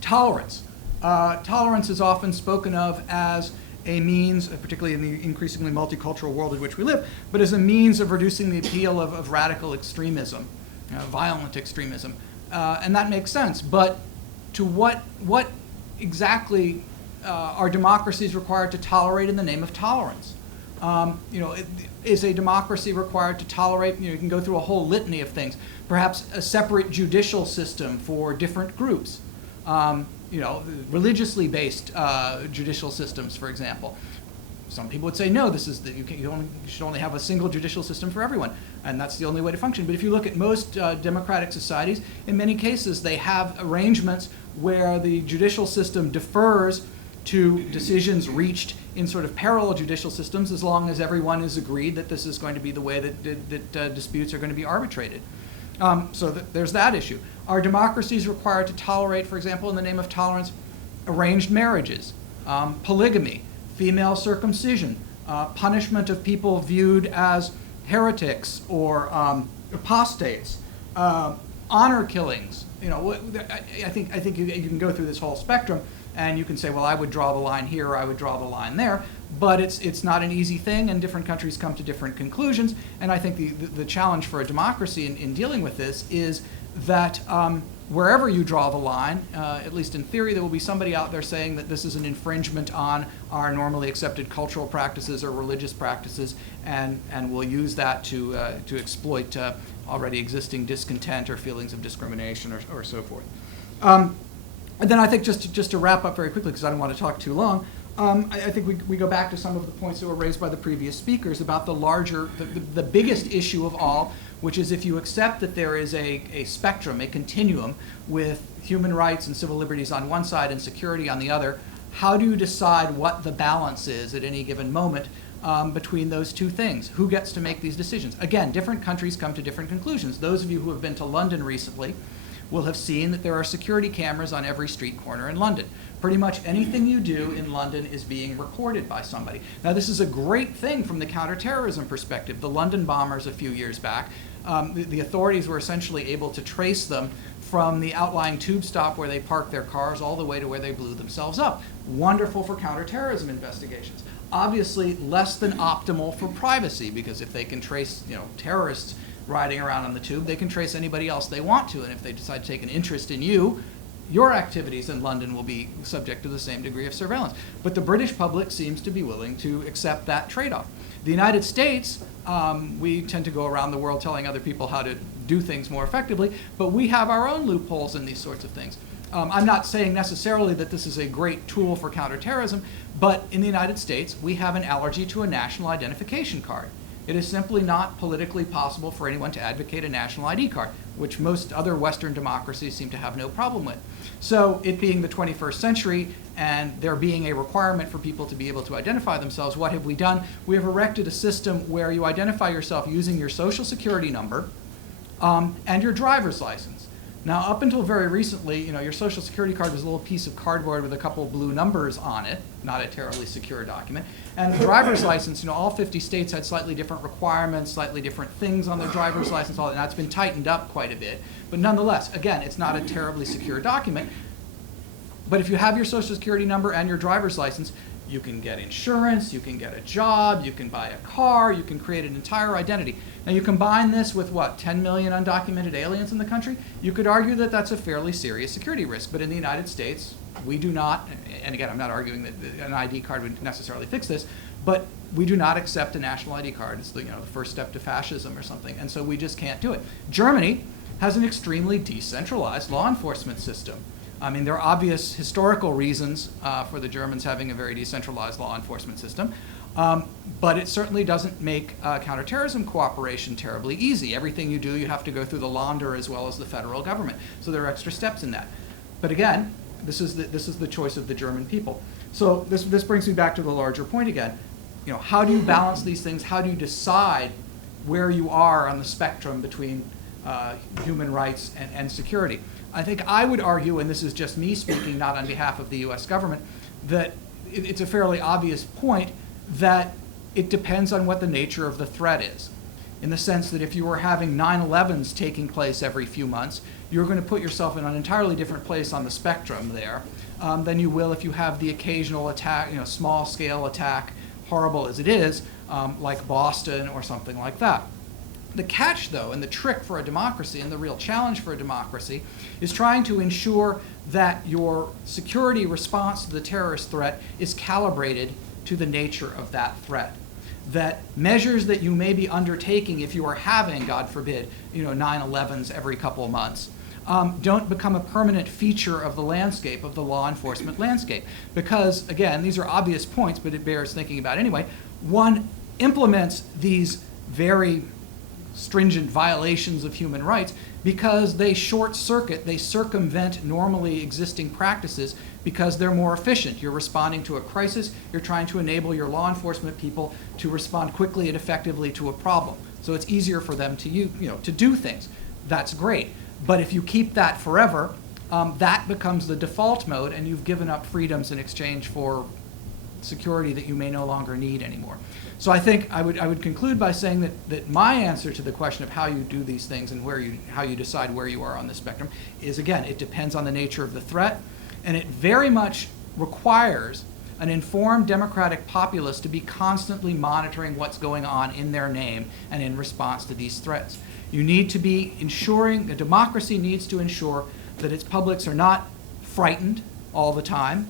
Tolerance. Tolerance is often spoken of as a means, particularly in the increasingly multicultural world in which we live, but as a means of reducing the appeal of radical extremism, violent extremism. And that makes sense. But to what exactly are democracies required to tolerate in the name of tolerance? Is a democracy required to tolerate, you can go through a whole litany of things, perhaps a separate judicial system for different groups, religiously based judicial systems, for example. Some people would say, no, you should only have a single judicial system for everyone, and that's the only way to function. But if you look at most democratic societies, in many cases they have arrangements where the judicial system defers to decisions reached in sort of parallel judicial systems as long as everyone is agreed that this is going to be the way that disputes are going to be arbitrated. So there's that issue. Are democracies required to tolerate, for example, in the name of tolerance, arranged marriages, polygamy, female circumcision, punishment of people viewed as heretics or apostates, honor killings? I think you can go through this whole spectrum. And you can say, well, I would draw the line here, or I would draw the line there. But it's not an easy thing, and different countries come to different conclusions. And I think the challenge for a democracy in dealing with this is that wherever you draw the line, at least in theory, there will be somebody out there saying that this is an infringement on our normally accepted cultural practices or religious practices, and will use that to exploit already existing discontent or feelings of discrimination or so forth. And then I think just to wrap up very quickly, because I don't want to talk too long, I think we go back to some of the points that were raised by the previous speakers about the biggest issue of all, which is if you accept that there is a spectrum, a continuum, with human rights and civil liberties on one side and security on the other, how do you decide what the balance is at any given moment between those two things? Who gets to make these decisions? Again, different countries come to different conclusions. Those of you who have been to London recently will have seen that there are security cameras on every street corner in London. Pretty much anything you do in London is being recorded by somebody. Now, this is a great thing from the counterterrorism perspective. The London bombers a few years back, the authorities were essentially able to trace them from the outlying tube stop where they parked their cars all the way to where they blew themselves up. Wonderful for counterterrorism investigations. Obviously, less than optimal for privacy, because if they can trace, terrorists riding around on the tube, they can trace anybody else they want to, and if they decide to take an interest in you, your activities in London will be subject to the same degree of surveillance. But the British public seems to be willing to accept that trade-off. The United States, we tend to go around the world telling other people how to do things more effectively, but we have our own loopholes in these sorts of things. I'm not saying necessarily that this is a great tool for counterterrorism, but in the United States, we have an allergy to a national identification card. It is simply not politically possible for anyone to advocate a national ID card, which most other Western democracies seem to have no problem with. So it being the 21st century and there being a requirement for people to be able to identify themselves, what have we done? We have erected a system where you identify yourself using your social security number and your driver's license. Now, up until very recently, your social security card was a little piece of cardboard with a couple of blue numbers on it, not a terribly secure document. And the driver's license, all 50 states had slightly different requirements, slightly different things on their driver's license, all that. Now, it's been tightened up quite a bit. But nonetheless, again, it's not a terribly secure document. But if you have your social security number and your driver's license, you can get insurance, you can get a job, you can buy a car, you can create an entire identity. Now you combine this with what, 10 million undocumented aliens in the country? You could argue that that's a fairly serious security risk, but in the United States, we do not, and again, I'm not arguing that an ID card would necessarily fix this, but we do not accept a national ID card. It's the first step to fascism or something, and so we just can't do it. Germany has an extremely decentralized law enforcement system. I mean, there are obvious historical reasons for the Germans having a very decentralized law enforcement system, but it certainly doesn't make counterterrorism cooperation terribly easy. Everything you do, you have to go through the Länder as well as the federal government. So there are extra steps in that. But again, this is the choice of the German people. So this brings me back to the larger point again. How do you balance these things? How do you decide where you are on the spectrum between human rights and security? I think I would argue, and this is just me speaking, not on behalf of the US government, that it's a fairly obvious point that it depends on what the nature of the threat is. In the sense that if you were having 9/11s taking place every few months, you're going to put yourself in an entirely different place on the spectrum there than you will if you have the occasional attack, small-scale attack, horrible as it is, like Boston or something like that. The catch, though, and the trick for a democracy, and the real challenge for a democracy, is trying to ensure that your security response to the terrorist threat is calibrated to the nature of that threat. That measures that you may be undertaking if you are having, God forbid, 9/11s every couple of months, don't become a permanent feature of the landscape, of the law enforcement landscape. Because, again, these are obvious points, but it bears thinking about anyway. One implements these very stringent violations of human rights because they short-circuit, they circumvent normally existing practices because they're more efficient. You're responding to a crisis, you're trying to enable your law enforcement people to respond quickly and effectively to a problem. So it's easier for them to to do things. That's great. But if you keep that forever, that becomes the default mode and you've given up freedoms in exchange for security that you may no longer need anymore. So I think I would conclude by saying that my answer to the question of how you do these things and how you decide where you are on the spectrum is, again, it depends on the nature of the threat, and it very much requires an informed democratic populace to be constantly monitoring what's going on in their name and in response to these threats. You need to be ensuring, a democracy needs to ensure that its publics are not frightened all the time.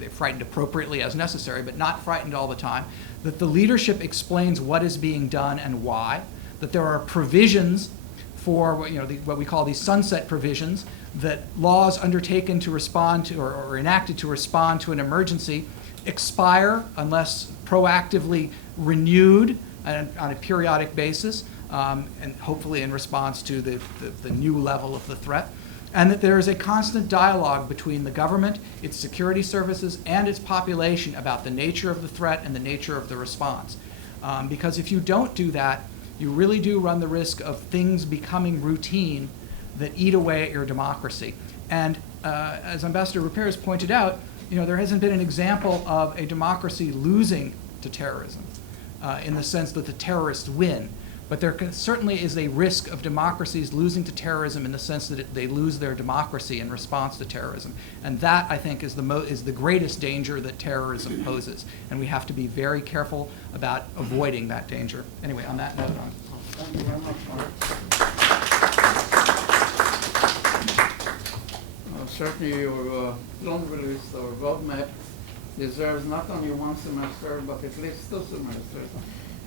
They're frightened appropriately as necessary, but not frightened all the time. That the leadership explains what is being done and why. That there are provisions for what we call these sunset provisions, that laws undertaken to respond to or enacted to respond to an emergency expire unless proactively renewed on a periodic basis, and hopefully in response to the new level of the threat. And that there is a constant dialogue between the government, its security services, and its population about the nature of the threat and the nature of the response. Because if you don't do that, you really do run the risk of things becoming routine that eat away at your democracy. And as Ambassador Ruperez pointed out, there hasn't been an example of a democracy losing to terrorism in the sense that the terrorists win. But there certainly is a risk of democracies losing to terrorism in the sense that they lose their democracy in response to terrorism. And that, I think, is the greatest danger that terrorism poses. And we have to be very careful about avoiding that danger. Anyway, on that note, Thank you very much, Mark. certainly your loan release or roadmap deserves not only one semester, but at least 2 semesters.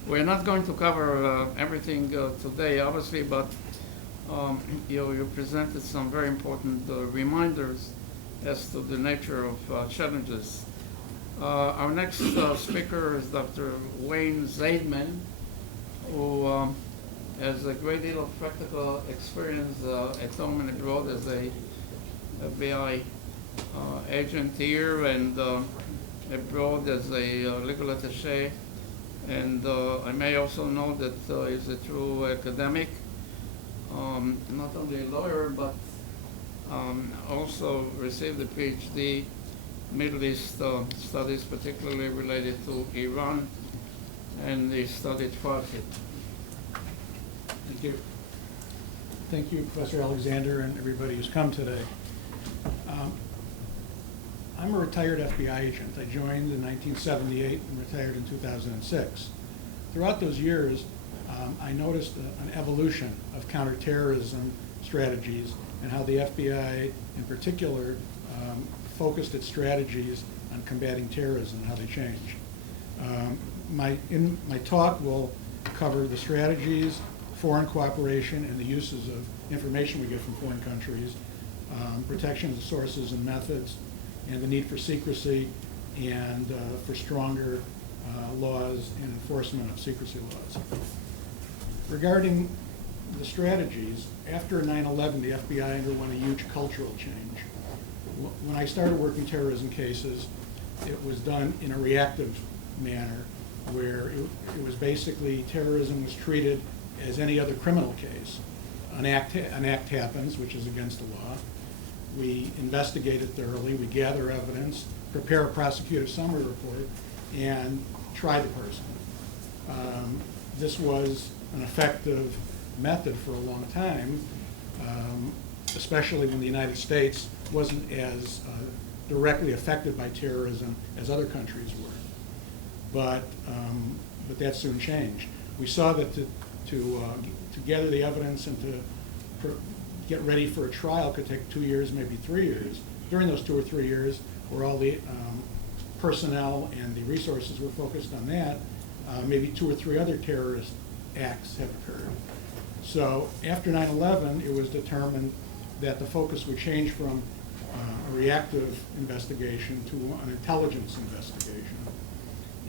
We're not going to cover everything today, obviously, but you presented some very important reminders as to the nature of challenges. Our next speaker is Dr. Wayne Zaidman, who has a great deal of practical experience at home and abroad as a FBI agent here and abroad as a legal attaché. And I may also know that he's a true academic, not only a lawyer, but also received a PhD Middle East studies, particularly related to Iran, and he studied Farsi. Thank you. Thank you, Professor Alexander, and everybody who's come today. I'm a retired FBI agent. I joined in 1978 and retired in 2006. Throughout those years, I noticed an evolution of counterterrorism strategies and how the FBI in particular focused its strategies on combating terrorism and how they changed. My talk will cover the strategies, foreign cooperation, and the uses of information we get from foreign countries, protection of sources and methods, and the need for secrecy and for stronger laws and enforcement of secrecy laws. Regarding the strategies, after 9/11, the FBI underwent a huge cultural change. When I started working terrorism cases, it was done in a reactive manner where it was basically terrorism was treated as any other criminal case. An act happens, which is against the law. We investigate it thoroughly, we gather evidence, prepare a prosecutive summary report, and try the person. This was an effective method for a long time, especially when the United States wasn't as directly affected by terrorism as other countries were. But that soon changed. We saw that to gather the evidence and to get ready for a trial could take 2 years, maybe 3 years. During those 2 or 3 years, where all the personnel and the resources were focused on that, maybe 2 or 3 other terrorist acts have occurred. So after 9/11, it was determined that the focus would change from a reactive investigation to an intelligence investigation.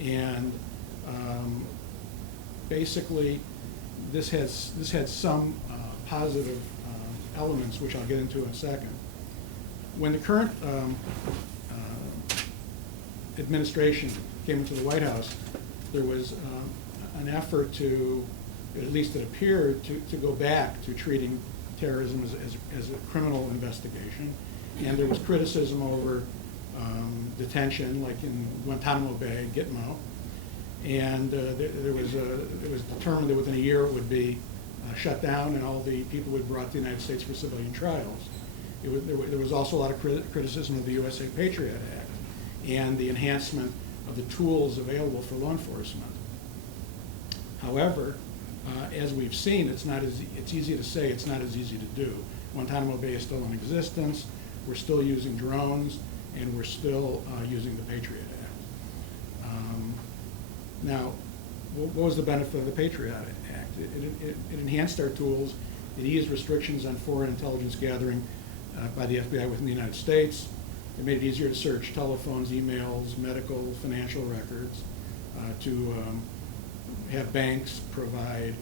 And basically, this had some positive elements, which I'll get into in a second. When the current administration came into the White House, there was an effort to, at least it appeared, to go back to treating terrorism as a criminal investigation. And there was criticism over detention, like in Guantanamo Bay, Gitmo. And it was determined that within a year it would be shut down and all the people would be brought to the United States for civilian trials. There was also a lot of criticism of the USA Patriot Act and the enhancement of the tools available for law enforcement. However, as we've seen, it's easy to say, it's not as easy to do. Guantanamo Bay is still in existence, we're still using drones, and we're still using the Patriot Act. Now, what was the benefit of the Patriot Act? It enhanced our tools, it eased restrictions on foreign intelligence gathering by the FBI within the United States. It made it easier to search telephones, emails, medical, financial records, to have banks provide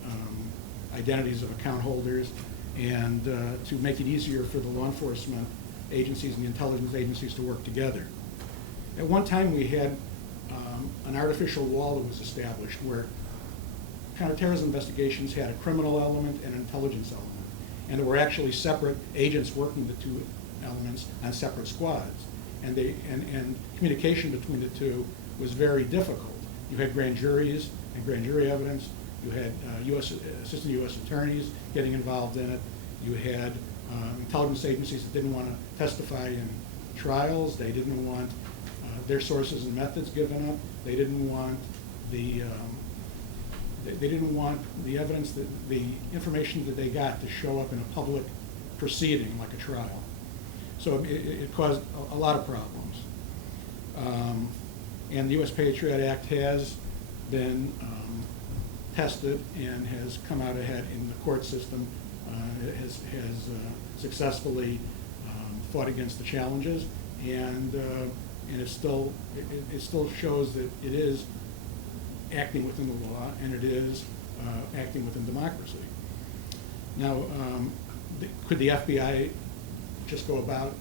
identities of account holders, and to make it easier for the law enforcement agencies and the intelligence agencies to work together. At one time, we had an artificial wall that was established where counterterrorism investigations had a criminal element and an intelligence element. And there were actually separate agents working the two elements on separate squads. And communication between the two was very difficult. You had grand juries and grand jury evidence. You had assistant U.S. attorneys getting involved in it. You had intelligence agencies that didn't want to testify in trials. They didn't want their sources and methods given up. They didn't want the evidence, the information that they got to show up in a public proceeding like a trial. So it caused a lot of problems. And the U.S. Patriot Act has been tested and has come out ahead in the court system, has successfully fought against the challenges, and it still shows that it is acting within the law, and it is acting within democracy. Now, could the FBI just go about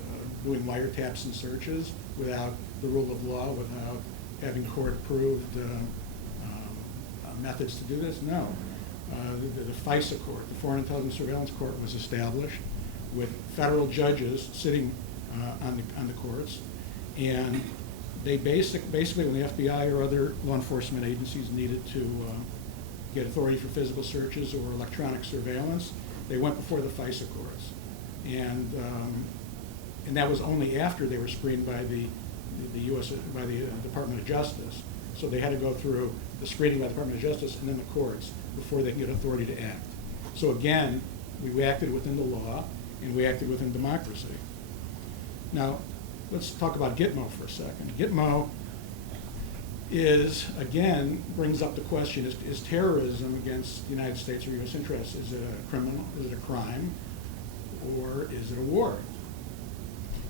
doing wiretaps and searches without the rule of law, without having court-approved methods to do this? No. The FISA court, the Foreign Intelligence Surveillance Court, was established with federal judges sitting on the courts, and they basically, when the FBI or other law enforcement agencies needed to get authority for physical searches or electronic surveillance, they went before the FISA courts, and that was only after they were screened by the Department of Justice. So they had to go through the screening by the Department of Justice and then the courts before they could get authority to act. So again, we acted within the law and we acted within democracy. Now, let's talk about Gitmo for a second. Gitmo brings up the question, is terrorism against the United States or U.S. interests, is it a criminal, is it a crime, or is it a war?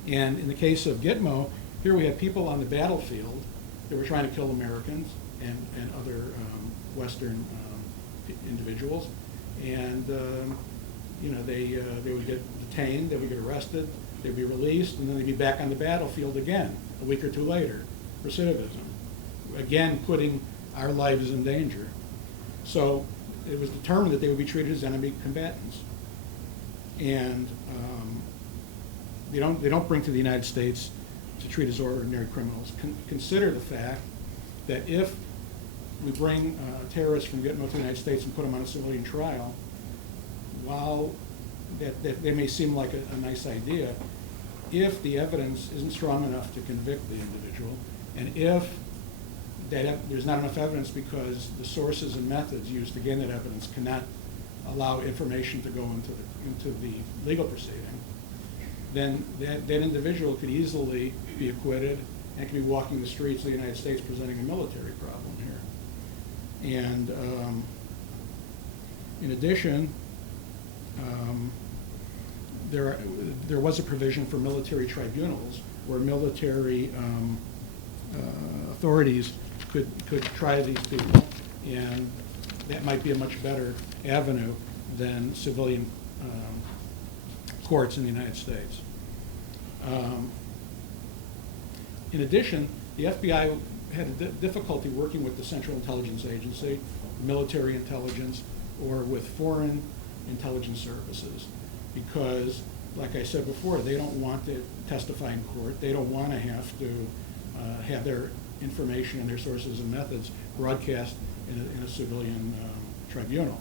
And in the case of Gitmo, here we have people on the battlefield that were trying to kill Americans and other Western individuals, and they would get detained, they would get arrested, they'd be released, and then they'd be back on the battlefield again a week or two later. Recidivism, again putting our lives in danger. So it was determined that they would be treated as enemy combatants, and they don't bring to the United States to treat as ordinary criminals. Consider the fact that if we bring terrorists from Gitmo to the United States and put them on a civilian trial, while that they may seem like a nice idea, if the evidence isn't strong enough to convict the individual, and if there's not enough evidence because the sources and methods used to gain that evidence cannot allow information to go into the legal proceeding, then that individual could easily be acquitted and could be walking the streets of the United States presenting a military problem here. And in addition, there was a provision for military tribunals where military authorities could try these people, and that might be a much better avenue than civilian courts in the United States. In addition, the FBI had difficulty working with the Central Intelligence Agency, military intelligence, or with foreign intelligence services, because, like I said before, they don't want to testify in court. They don't want to have to have their information and their sources and methods broadcast in a civilian tribunal.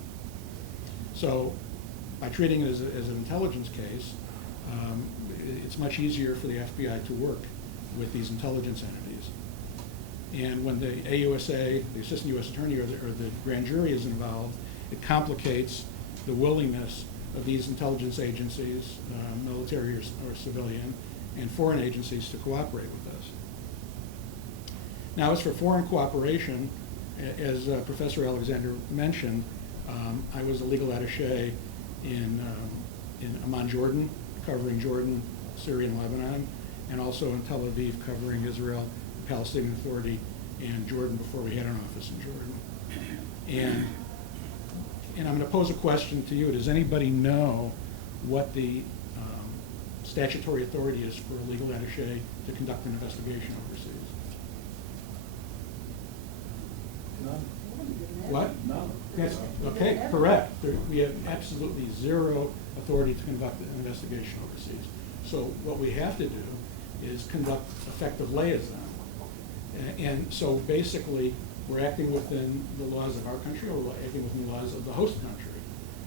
So by treating it as an intelligence case, it's much easier for the FBI to work with these intelligence entities. And when the AUSA, the Assistant U.S. Attorney, or the grand jury is involved, it complicates the willingness of these intelligence agencies, military or civilian, and foreign agencies to cooperate with us. Now, as for foreign cooperation, as Professor Alexander mentioned, I was a legal attaché in Amman, Jordan, covering Jordan, Syria, and Lebanon, and also in Tel Aviv, covering Israel, the Palestinian Authority, and Jordan before we had an office in Jordan. And I'm going to pose a question to you. Does anybody know what the statutory authority is for a legal attaché to conduct an investigation overseas? None. What? None. Yes, okay, correct. We have absolutely zero authority to conduct an investigation overseas. So what we have to do is conduct effective liaison. And so basically, we're acting within the laws of our country, or we're acting within the laws of the host country.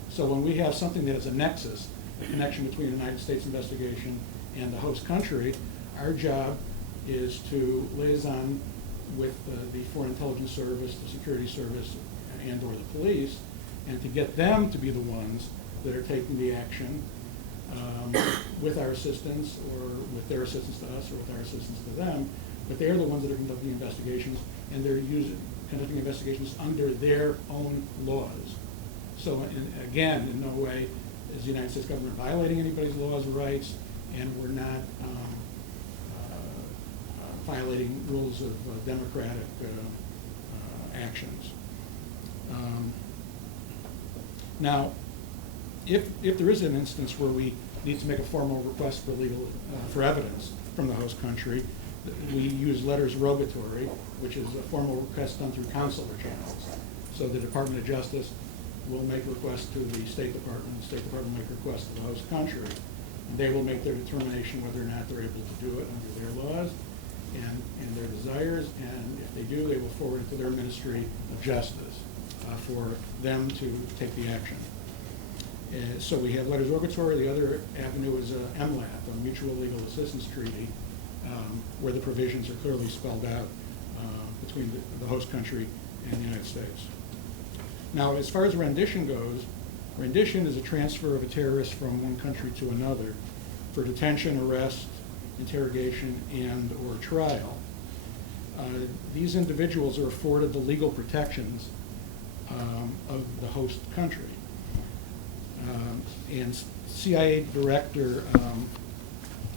So when we have something that is a nexus, a connection between the United States investigation and the host country, our job is to liaison with the Foreign Intelligence Service, the Security Service, and or the police, and to get them to be the ones that are taking the action with our assistance, or with their assistance to us, or with our assistance to them, but they're the ones that are conducting investigations, and they're conducting investigations under their own laws. So again, in no way is the United States government violating anybody's laws or rights, and we're not violating rules of democratic actions. Now, if there is an instance where we need to make a formal request for legal for evidence from the host country, we use letters rogatory, which is a formal request done through consular channels. So the Department of Justice will make a request to the State Department, the State Deparment will make a request to the host country, and they will make their determination whether or not they're able to do it under their laws and their desires, and if they do, they will forward it to their Ministry of Justice for them to take the action. So we have letters rogatory. The other avenue is MLAT, a Mutual Legal Assistance Treaty, where the provisions are clearly spelled out between the host country and the United States. Now, as far as rendition goes, rendition is a transfer of a terrorist from one country to another for detention, arrest, interrogation, and or trial. These individuals are afforded the legal protections of the host country. And CIA Director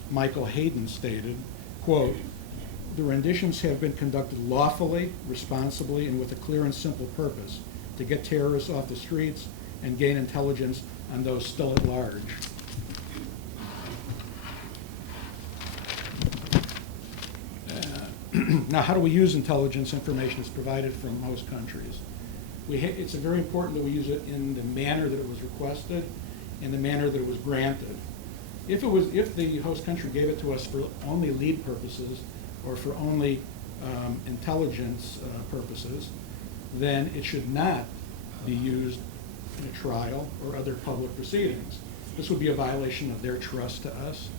Michael Hayden stated, quote, "The renditions have been conducted lawfully, responsibly, and with a clear and simple purpose to get terrorists off the streets and gain intelligence on those still at large." Now, how do we use intelligence information that's provided from host countries? It's very important that we use it in the manner that it was requested and the manner that it was granted. If the host country gave it to us for only lead purposes or for only intelligence purposes, then it should not be used in a trial or other public proceedings. This would be a violation of their trust to us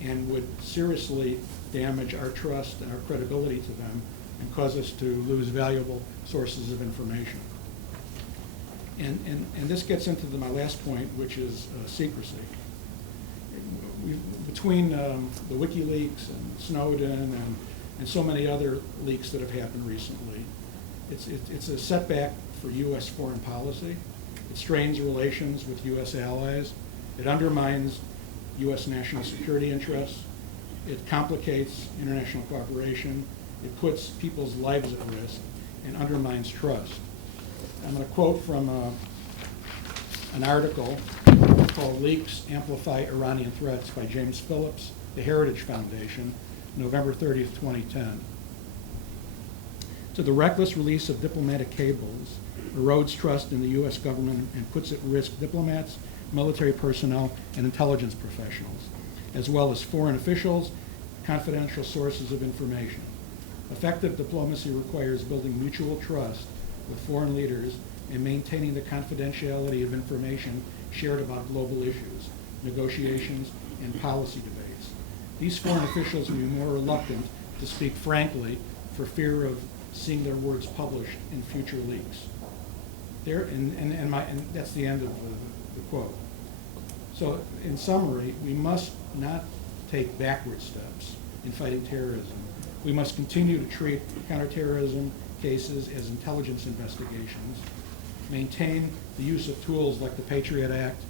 and would seriously damage our trust and our credibility to them and cause us to lose valuable sources of information. And this gets into my last point, which is secrecy. Between the WikiLeaks and Snowden and so many other leaks that have happened recently, it's a setback for U.S. foreign policy. It strains relations with U.S. allies. It undermines U.S. national security interests. It complicates international cooperation. It puts people's lives at risk and undermines trust. I'm going to quote from an article called "Leaks Amplify Iranian Threats" by James Phillips, the Heritage Foundation, November 30th, 2010. "To the reckless release of diplomatic cables erodes trust in the U.S. government and puts at risk diplomats, military personnel, and intelligence professionals, as well as foreign officials, confidential sources of information. Effective diplomacy requires building mutual trust with foreign leaders and maintaining the confidentiality of information shared about global issues, negotiations, and policy debates. These foreign officials will be more reluctant to speak frankly for fear of seeing their words published in future leaks." And that's the end of the quote. So, in summary, we must not take backward steps in fighting terrorism. We must continue to treat counterterrorism cases as intelligence investigations, maintain the use of tools like the Patriot Act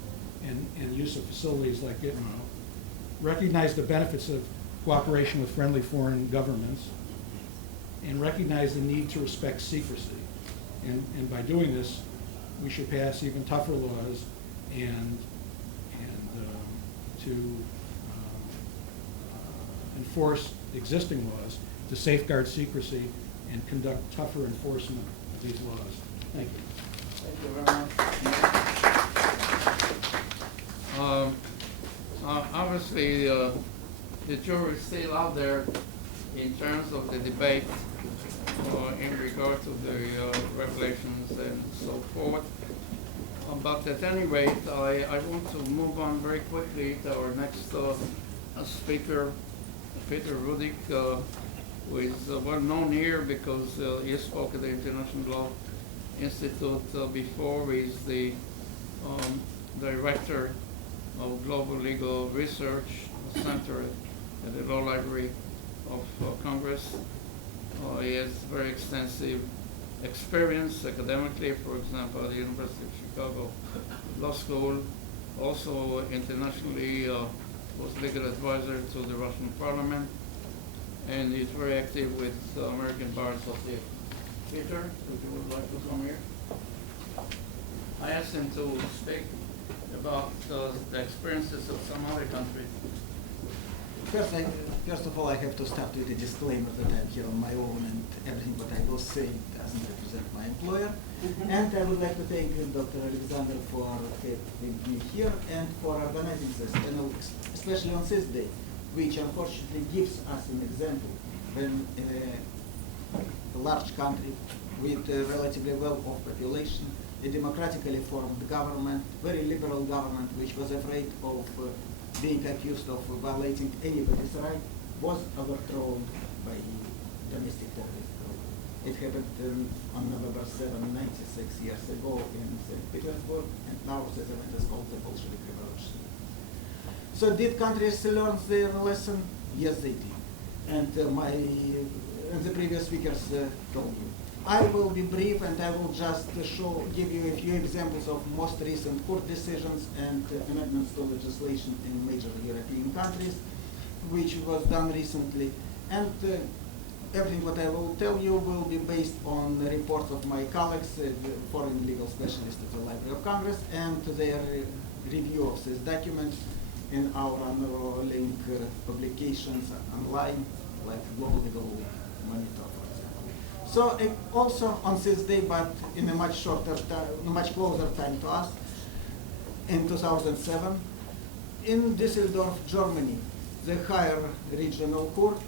and use of facilities like Gitmo, recognize the benefits of cooperation with friendly foreign governments, and recognize the need to respect secrecy. And by doing this, we should pass even tougher laws and to enforce existing laws to safeguard secrecy and conduct tougher enforcement of these laws. Thank you. Thank you very much. Obviously, the jury is still out there in terms of the debate in regard to the revelations and so forth. But at any rate, I want to move on very quickly to our next speaker, Peter Rudik, who is well known here because he spoke at the International Law Institute before. He's the director of Global Legal Research Center at the Law Library of Congress. He has very extensive experience academically, for example, at the University of Chicago Law School. Also internationally was legal advisor to the Russian Parliament, and he's very active with American Bar Association. Peter, if you would like to come here. I asked him to speak about the experiences of some other countries. First of all, I have to start with a disclaimer that I'm here on my own and everything what I will say doesn't represent my employer. And I would like to thank Dr. Alexander for having me here and for organizing this panel, especially on this day, which unfortunately gives us an example when a large country with a relatively well-off population, a democratically formed government, very liberal government, which was afraid of being accused of violating anybody's right, was overthrown by domestic terrorist group. It happened on November 7, 96 years ago in St. Petersburg, and now this event is called the Bolshevik Revolution. So did countries learn their lesson? Yes, they did. And the previous speakers told you. I will be brief and I will just give you a few examples of most recent court decisions and amendments to legislation in major European countries, which was done recently. And everything what I will tell you will be based on reports of my colleagues, foreign legal specialists at the Library of Congress, and their review of this document in our link publications online, like Global Legal Monitor. So also on this day, but in a much shorter time, much closer time to us, in 2007, in Düsseldorf, Germany, the higher regional court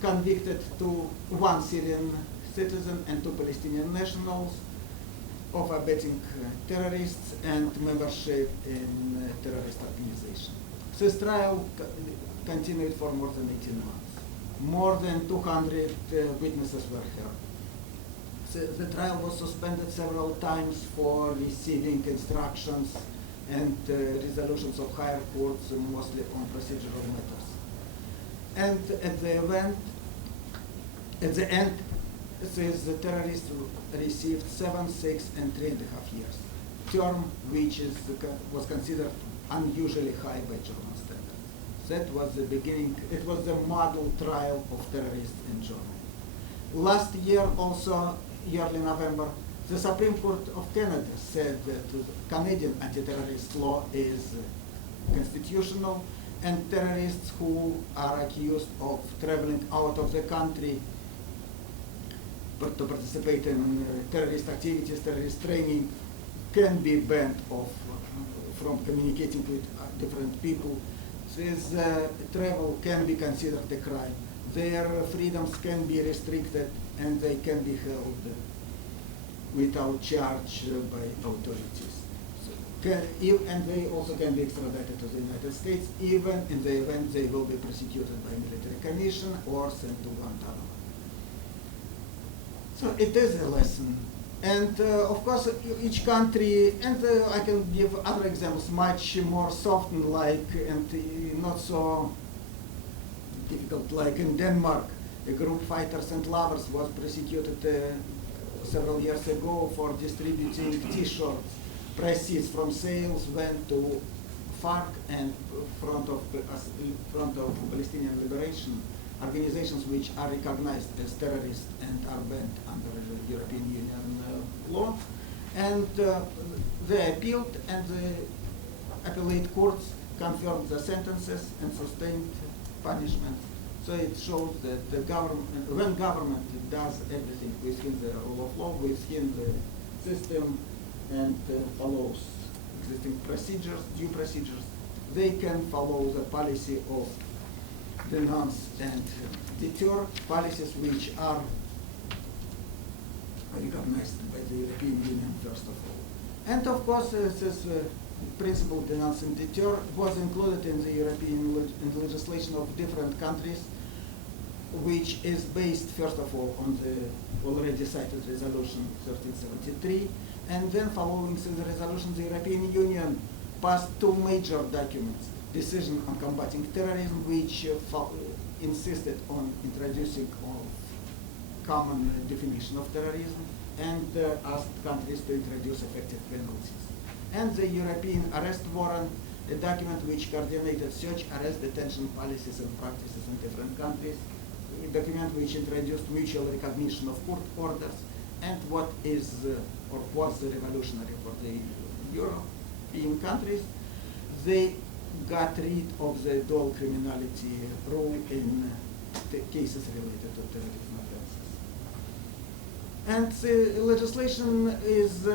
convicted one Syrian citizen and 2 Palestinian nationals of abetting terrorists and membership in terrorist organization. This trial continued for more than 18 months. More than 200 witnesses were heard. The trial was suspended several times for receiving instructions and resolutions of higher courts, mostly on procedural matters. And at the end, the terrorists received 7, 6, and 3.5 years, term which was considered unusually high by German standards. That was the beginning. It was the model trial of terrorists in Germany. Last year, also, early November, the Supreme Court of Canada said that the Canadian anti-terrorist law is constitutional, and terrorists who are accused of traveling out of the country to participate in terrorist activities, terrorist training, can be banned from communicating with different people. This travel can be considered a crime. Their freedoms can be restricted and they can be held without charge by authorities. And they also can be extradited to the United States, even in the event they will be prosecuted by military commission or sent to Guantanamo. So it is a lesson. And of course, each country, and I can give other examples, much more softened, like, and not so difficult, like in Denmark, a group Fighters and Lovers was prosecuted several years ago for distributing T-shirts. Proceeds from sales went to FARC and Front of Palestinian Liberation, organizations which are recognized as terrorists and are banned under the European Union law. And they appealed, and the appellate courts confirmed the sentences and sustained punishment. So it shows that the government, when government does everything within the rule of law, within the system, and follows existing procedures, due procedures, they can follow the policy of denounce and deter, policies which are recognized by the European Union first of all. And of course, this principle denounce and deter was included in the European legislation of different countries, which is based first of all on the already cited resolution 1373, and then following the resolution, the European Union passed two major documents: decision on combating terrorism, which insisted on introducing a common definition of terrorism, and asked countries to introduce effective penalties. And the European arrest warrant, a document which coordinated search, arrest, detention policies and practices in different countries, a document which introduced mutual recognition of court orders, and what is or was revolutionary for the European countries, they got rid of the dual criminality rule in the cases related to terrorism offenses. And the legislation is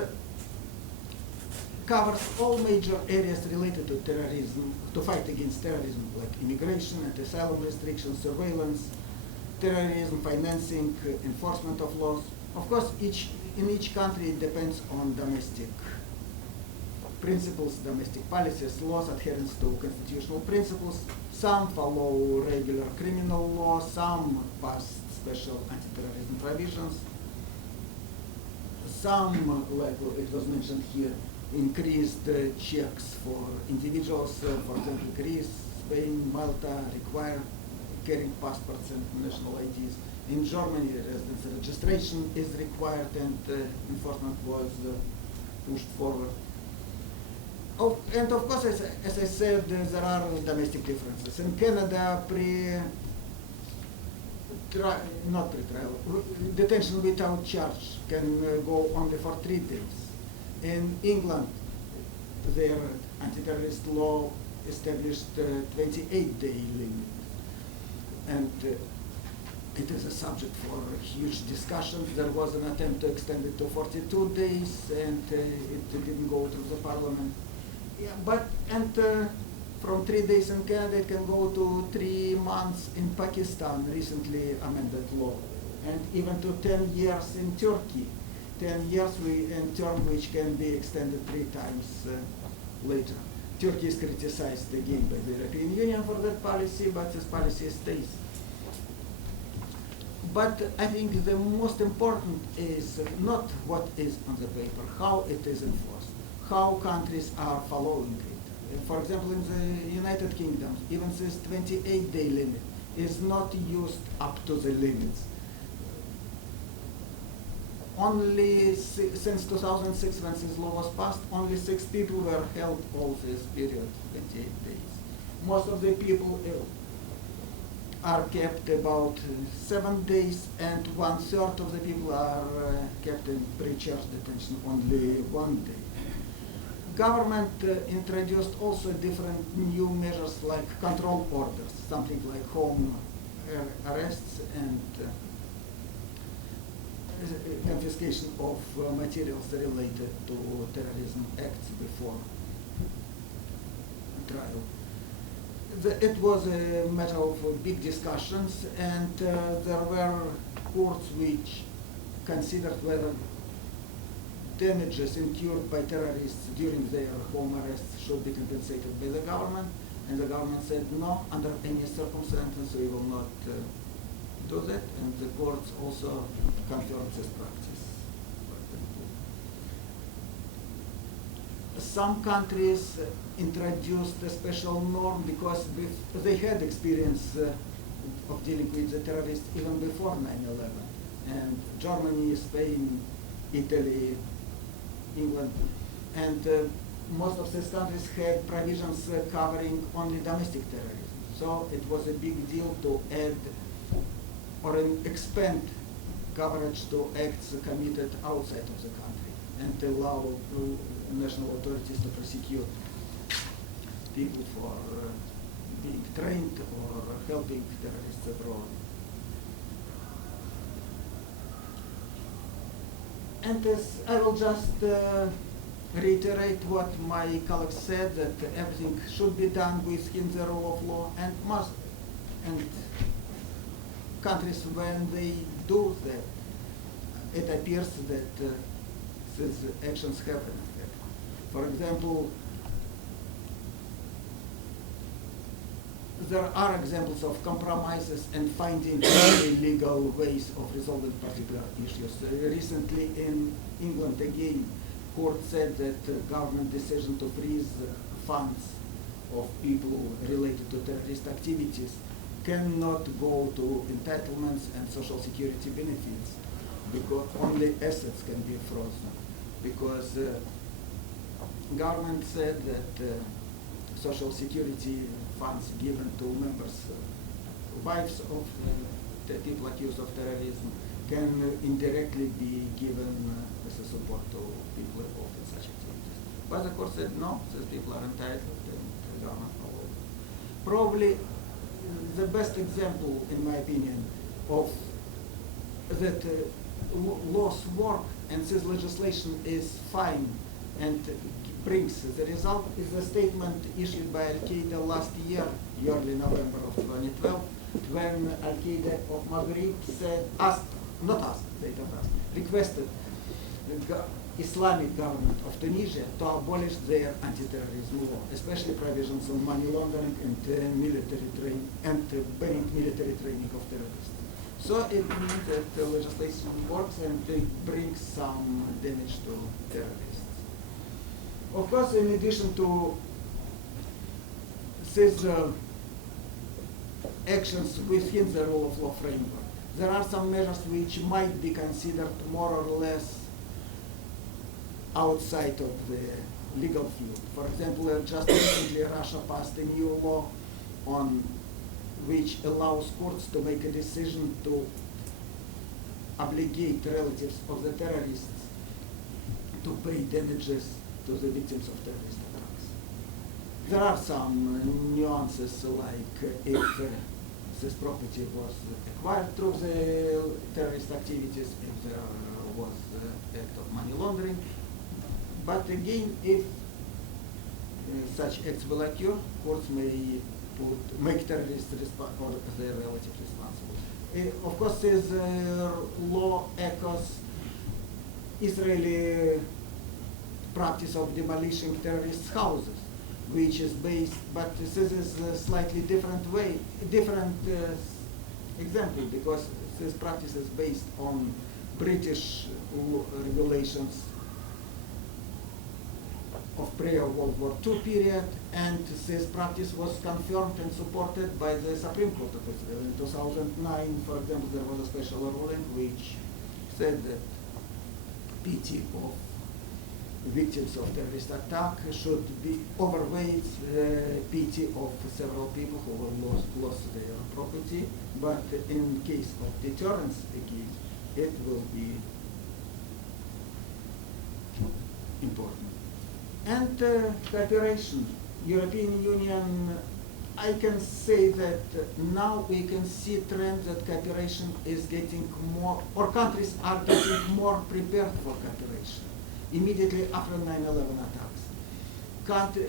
covers all major areas related to terrorism, to fight against terrorism, like immigration and asylum restrictions, surveillance, terrorism, financing, enforcement of laws. Of course, in each country it depends on domestic principles, domestic policies, laws, adherence to constitutional principles. Some follow regular criminal law, some pass special anti-terrorism provisions. Some, like it was mentioned here, increased checks for individuals. For example, Greece, Spain, Malta require carrying passports and national IDs. In Germany, residence registration is required, and enforcement was pushed forward. Oh, and of course, as I said, there are domestic differences. In Canada, not pre-trial, detention without charge can go only for 3 days. In England, their anti-terrorist law established 28-day limit, and it is a subject for huge discussions. There was an attempt to extend it to 42 days, and it didn't go through the parliament. Yeah, from 3 days in Canada, it can go to 3 months in Pakistan, recently amended law, and even to 10 years in Turkey. 10 years in term which can be extended 3 times later. Turkey is criticized again by the European Union for that policy, but this policy stays. But I think the most important is not what is on the paper, how it is enforced, how countries are following it. For example, in the United Kingdom, even this 28-day limit is not used up to the limits. Only since 2006, when this law was passed, only 6 people were held all this period, 28 days. Most of the people are kept about 7 days, and 1/3 of the people are kept in pre-charge detention only 1 day. Government introduced also different new measures like control orders, something like home arrests and confiscation of materials related to terrorism acts before trial. It was a matter of big discussions, and there were courts which considered whether damages incurred by terrorists during their home arrests should be compensated by the government, and the government said no, under any circumstances we will not do that, and the courts also confirmed this practice. Some countries introduced a special norm because they had experience of dealing with the terrorists even before 9/11. And Germany, Spain, Italy, England, and most of these countries had provisions covering only domestic terrorism. So it was a big deal to add or expand coverage to acts committed outside of the country and to allow national authorities to prosecute people for being trained or helping terrorists abroad. And this, I will just reiterate what my colleagues said, that everything should be done within the rule of law and must, and countries, when they do that, it appears that these actions have an effect. For example, there are examples of compromises and finding legal ways of resolving particular issues. Recently in England again, court said that government decision to freeze funds of people related to terrorist activities cannot go to entitlements and social security benefits, because only assets can be frozen. Because government said that social security funds given to members, wives of the people accused of terrorism, can indirectly be given as a support to people involved in such activities. But the court said no, these people are entitled, and the government followed. Probably the best example, in my opinion, of that laws work and this legislation is fine and brings the result is a statement issued by Al-Qaeda last year, early November of 2012, when Al-Qaeda of Maghreb said, requested the Islamic government of Tunisia to abolish their anti-terrorism law, especially provisions on money laundering and military training and banning military training of terrorists. So it means that the legislation works and it brings some damage to terrorists. Of course, in addition to these actions within the rule of law framework, there are some measures which might be considered more or less outside of the legal field. For example, just recently Russia passed a new law on which allows courts to make a decision to obligate relatives of the terrorists to pay damages to the victims of terrorist attacks. There are some nuances, like if this property was acquired through the terrorist activities, if there was act of money laundering. But again, if such acts will occur, courts may make terrorists or their relatives responsible. Of course, this law echoes Israeli practice of demolishing terrorist houses, which is based, but this is a slightly different example, because this practice is based on British regulations of pre-World War II period, and this practice was confirmed and supported by the Supreme Court of Israel. In 2009, for example, there was a special ruling which said that pity of victims of terrorist attack should be overweight pity of several people who lost their property, but in case of deterrence again, it will be important. And cooperation, European Union, I can say that now we can see trend that cooperation is getting more, or countries are getting more prepared for cooperation immediately after 9/11 attacks.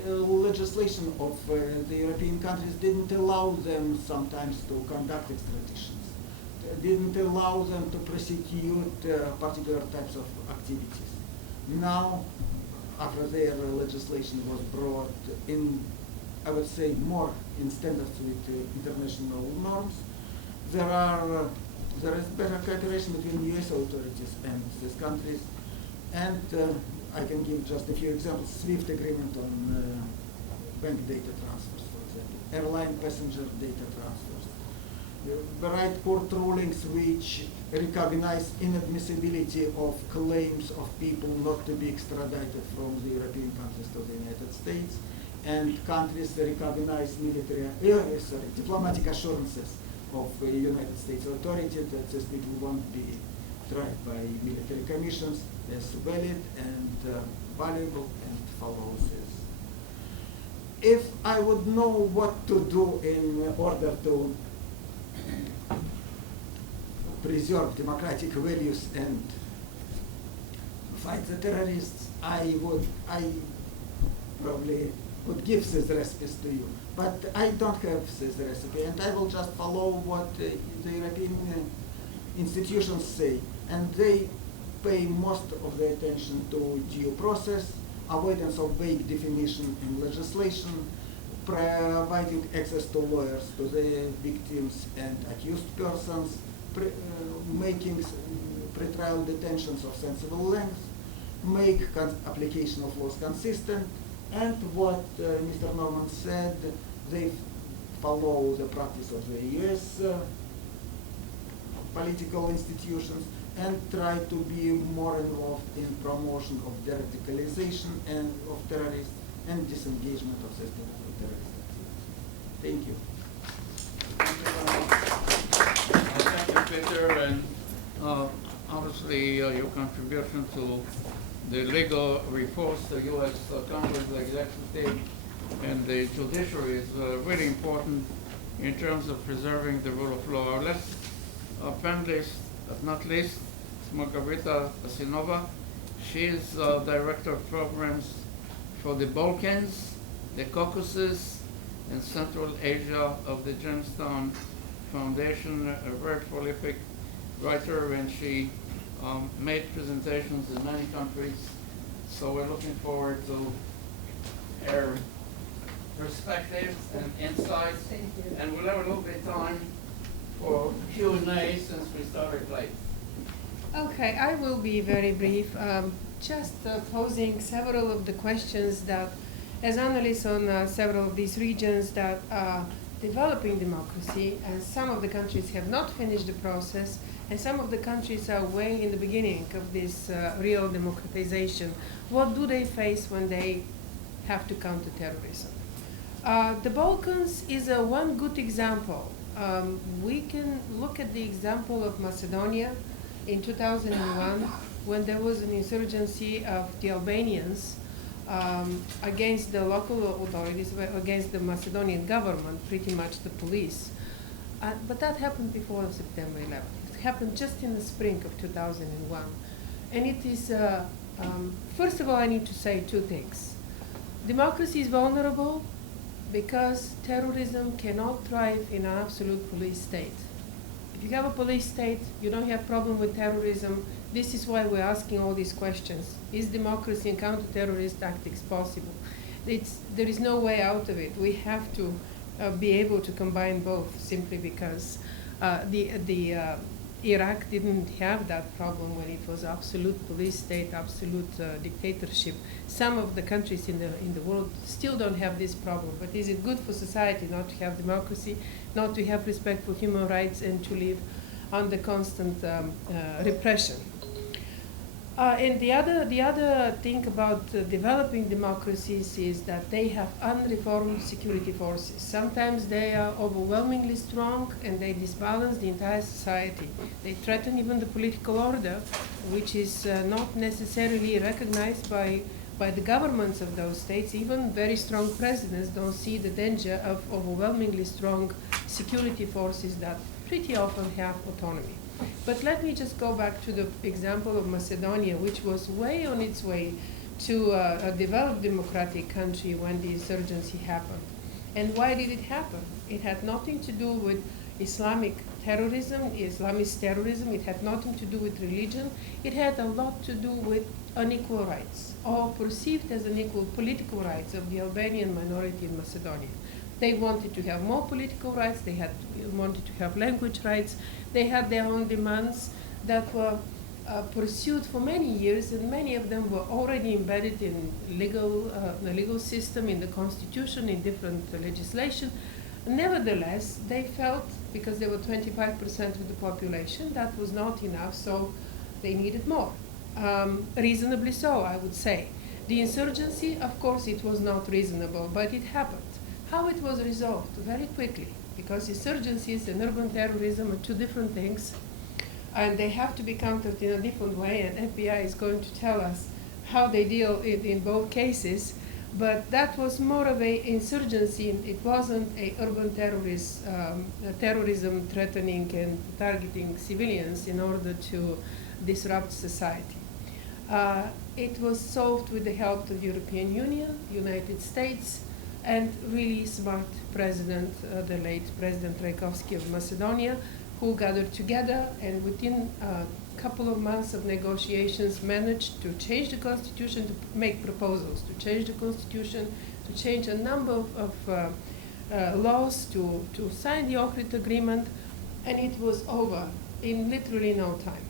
Legislation of the European countries didn't allow them sometimes to conduct extraditions, didn't allow them to prosecute particular types of activities. Now, after their legislation was brought in, I would say, more in standards with international norms, there is better cooperation between US authorities and these countries. And I can give just a few examples. SWIFT agreement on bank data transfers, for example, airline passenger data transfers. The right court rulings which recognize inadmissibility of claims of people not to be extradited from the European countries to the United States, and countries that recognize diplomatic assurances of United States authorities that these people won't be tried by military commissions as valid and valuable and follows this. If I would know what to do in order to preserve democratic values and fight the terrorists, I probably would give this recipes to you. But I don't have this recipe, and I will just follow what the European institutions say, and they pay most of the attention to due process, avoidance of vague definition in legislation, providing access to lawyers to the victims and accused persons, making pretrial detentions of sensible length, make application of laws consistent, And what Mr. Norman said, they follow the practice of the US political institutions and try to be more involved in promotion of de-radicalization and of terrorists and disengagement of the terrorist activities. Thank you. Thank you very much. Thank you, Peter, and obviously your contribution to the legal reforms, the U.S. Congress, the executive, and the judiciary is really important in terms of preserving the rule of law. Our last panelist, but not least, is Margarita Asinova. She is Director of Programs for the Balkans, the Caucasus, and Central Asia of the Jamestown Foundation, a very prolific writer, and she made presentations in many countries. So we're looking forward to her perspectives and insights. Thank you. And we'll have a little bit of time for Q&A since we started late. Okay, I will be very brief. Just posing several of the questions that, as analysts on several of these regions that are developing democracy, and some of the countries have not finished the process, and some of the countries are way in the beginning of this real democratization. What do they face when they have to counter terrorism? The Balkans is one good example. We can look at the example of Macedonia in 2001 when there was an insurgency of the Albanians against the local authorities, against the Macedonian government, pretty much the police. But that happened before September 11th. It happened just in the spring of 2001. And it is, first of all, I need to say two things. Democracy is vulnerable because terrorism cannot thrive in an absolute police state. If you have a police state, you don't have problem with terrorism. This is why we're asking all these questions. Is democracy and counter-terrorist tactics possible? There is no way out of it. We have to be able to combine both simply because Iraq didn't have that problem when it was absolute police state, absolute dictatorship. Some of the countries in the world still don't have this problem, but is it good for society not to have democracy, not to have respect for human rights, and to live under constant repression? And the other thing about developing democracies is that they have unreformed security forces. Sometimes they are overwhelmingly strong and they disbalance the entire society. They threaten even the political order, which is not necessarily recognized by the governments of those states. Even very strong presidents don't see the danger of overwhelmingly strong security forces that pretty often have autonomy. But let me just go back to the example of Macedonia, which was way on its way to a developed democratic country when the insurgency happened. And why did it happen? It had nothing to do with Islamic terrorism, Islamist terrorism. It had nothing to do with religion. It had a lot to do with unequal rights, or perceived as unequal political rights of the Albanian minority in Macedonia. They wanted to have more political rights. They wanted to have language rights. They had their own demands that were pursued for many years, and many of them were already embedded in the legal system, in the constitution, in different legislation. Nevertheless, they felt, because they were 25% of the population, that was not enough, so they needed more. Reasonably so, I would say. The insurgency, of course, it was not reasonable, but it happened. How it was resolved? Very quickly, because insurgencies and urban terrorism are two different things, and they have to be countered in a different way, and FBI is going to tell us how they deal in both cases. But that was more of an insurgency. It wasn't a urban terrorism threatening and targeting civilians in order to disrupt society. It was solved with the help of the European Union, United States, and really smart president, the late President Rajkovski of Macedonia, who gathered together and within a couple of months of negotiations managed to change the constitution, to make proposals, to change the constitution, to change a number of laws, to sign the Ohrid Agreement, and it was over in literally no time.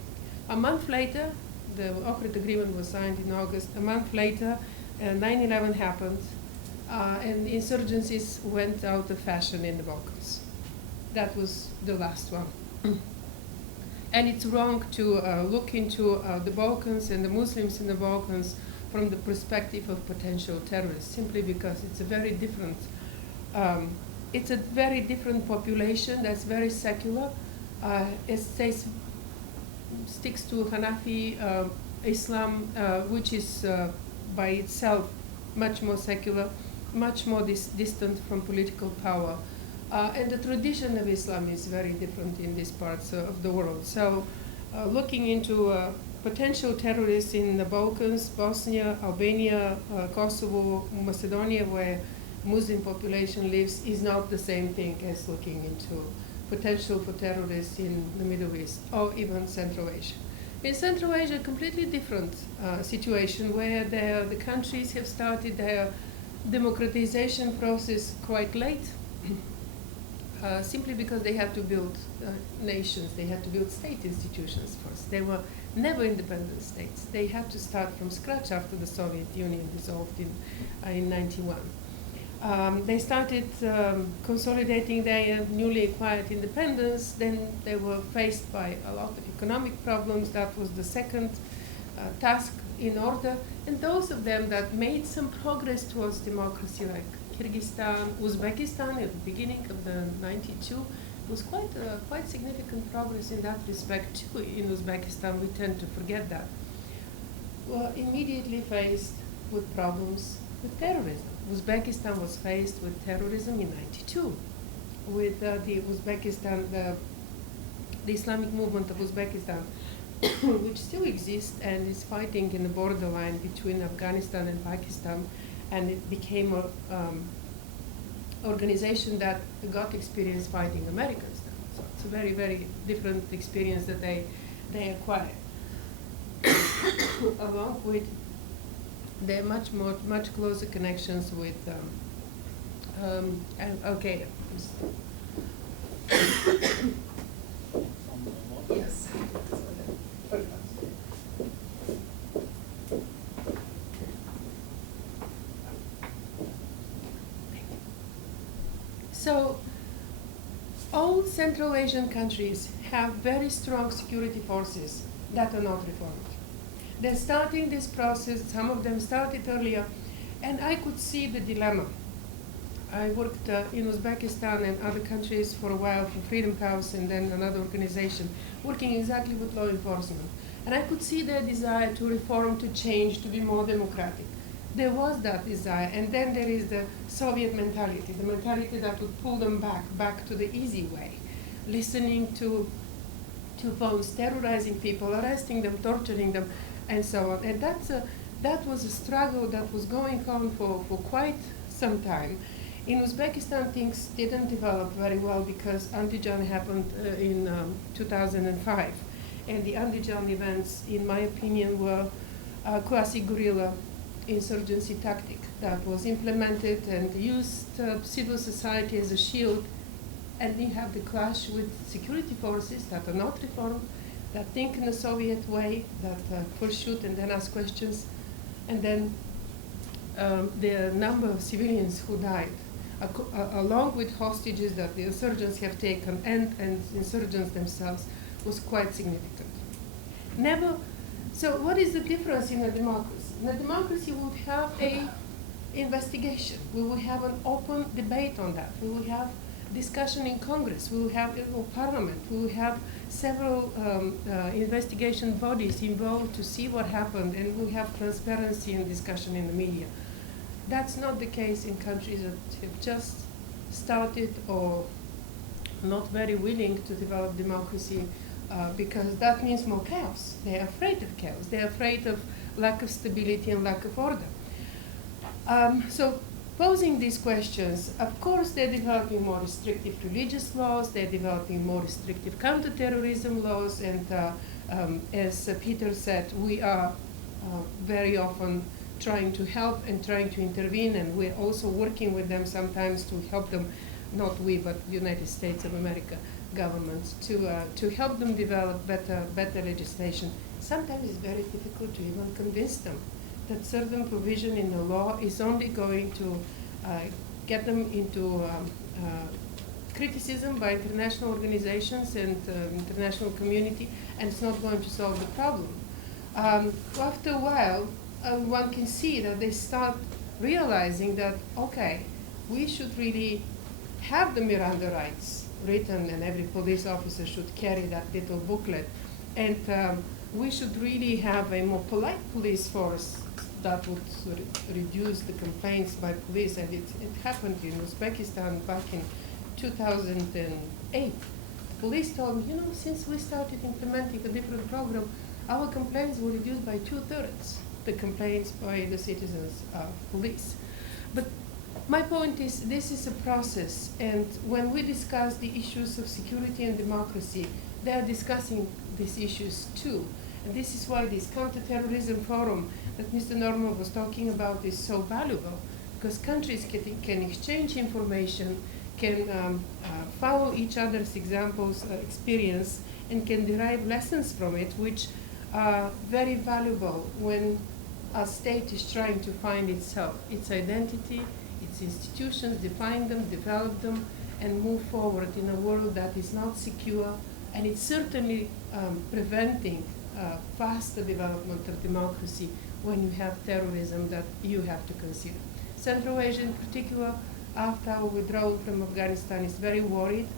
A month later, the Ohrid Agreement was signed in August. A month later, 9/11 happened, and insurgencies went out of fashion in the Balkans. That was the last one. And it's wrong to look into the Balkans and the Muslims in the Balkans from the perspective of potential terrorists, simply because it's a very different population that's very secular. It sticks to Hanafi Islam, which is by itself much more secular, much more distant from political power. And the tradition of Islam is very different in these parts of the world. So looking into potential terrorists in the Balkans, Bosnia, Albania, Kosovo, Macedonia, where Muslim population lives, is not the same thing as looking into potential for terrorists in the Middle East or even Central Asia. In Central Asia, a completely different situation where the countries have started their democratization process quite late, simply because they had to build nations, they had to build state institutions first. They were never independent states. They had to start from scratch after the Soviet Union dissolved in 91. They started consolidating their newly acquired independence. Then they were faced by a lot of economic problems. That was the second task in order. And those of them that made some progress towards democracy, like Kyrgyzstan, Uzbekistan at the beginning of the 92, was quite significant progress in that respect too. In Uzbekistan, we tend to forget that. Were immediately faced with problems with terrorism. Uzbekistan was faced with terrorism in 92, with the Uzbekistan, the Islamic movement of Uzbekistan, which still exists and is fighting in the borderline between Afghanistan and Pakistan, and it became an organization that got experience fighting Americans now. So it's a very, very different experience that they acquired, along with their much closer connections with Al-Qaeda. Yes. So, all Central Asian countries have very strong security forces that are not reformed. They're starting this process, some of them started earlier, and I could see the dilemma. I worked in Uzbekistan and other countries for a while for Freedom House and then another organization, working exactly with law enforcement. And I could see their desire to reform, to change, to be more democratic. There was that desire, and then there is the Soviet mentality, the mentality that would pull them back to the easy way, listening to phones, terrorizing people, arresting them, torturing them, and so on. And that was a struggle that was going on for quite some time. In Uzbekistan, things didn't develop very well because Andijan happened in 2005. And the Andijan events, in my opinion, were a quasi-guerrilla insurgency tactic that was implemented and used civil society as a shield. And you have the clash with security forces that are not reformed, that think in the Soviet way, that first shoot and then ask questions, and then the number of civilians who died, along with hostages that the insurgents have taken and insurgents themselves, was quite significant. So what is the difference in a democracy? In a democracy, we would have an investigation. We will have an open debate on that. We will have discussion in Congress. We will have Parliament. We will have several investigation bodies involved to see what happened, and we will have transparency and discussion in the media. That's not the case in countries that have just started or not very willing to develop democracy, because that means more chaos. They're afraid of chaos. They're afraid of lack of stability and lack of order. So posing these questions, of course they're developing more restrictive religious laws, they're developing more restrictive counterterrorism laws, and as Peter said, we are very often trying to help and trying to intervene, and we're also working with them sometimes to help them, not we, but the United States of America governments, to help them develop better legislation. Sometimes it's very difficult to even convince them that certain provision in the law is only going to get them into criticism by international organizations and international community, and it's not going to solve the problem. After a while, one can see that they start realizing that, okay, we should really have the Miranda rights written, and every police officer should carry that little booklet, and we should really have a more polite police force that would reduce the complaints by police. And it happened in Uzbekistan back in 2008. The police told me, since we started implementing a different program, our complaints were reduced by 2/3, the complaints by the citizens of police. But my point is, this is a process, and when we discuss the issues of security and democracy, they are discussing these issues too. And this is why this counterterrorism forum that Mr. Norman was talking about is so valuable, because countries can exchange information, can follow each other's examples, experience, and can derive lessons from it, which are very valuable when a state is trying to find itself, its identity, its institutions, define them, develop them, and move forward in a world that is not secure, and it's certainly preventing faster development of democracy when you have terrorism that you have to consider. Central Asia in particular, after our withdrawal from Afghanistan, is very worried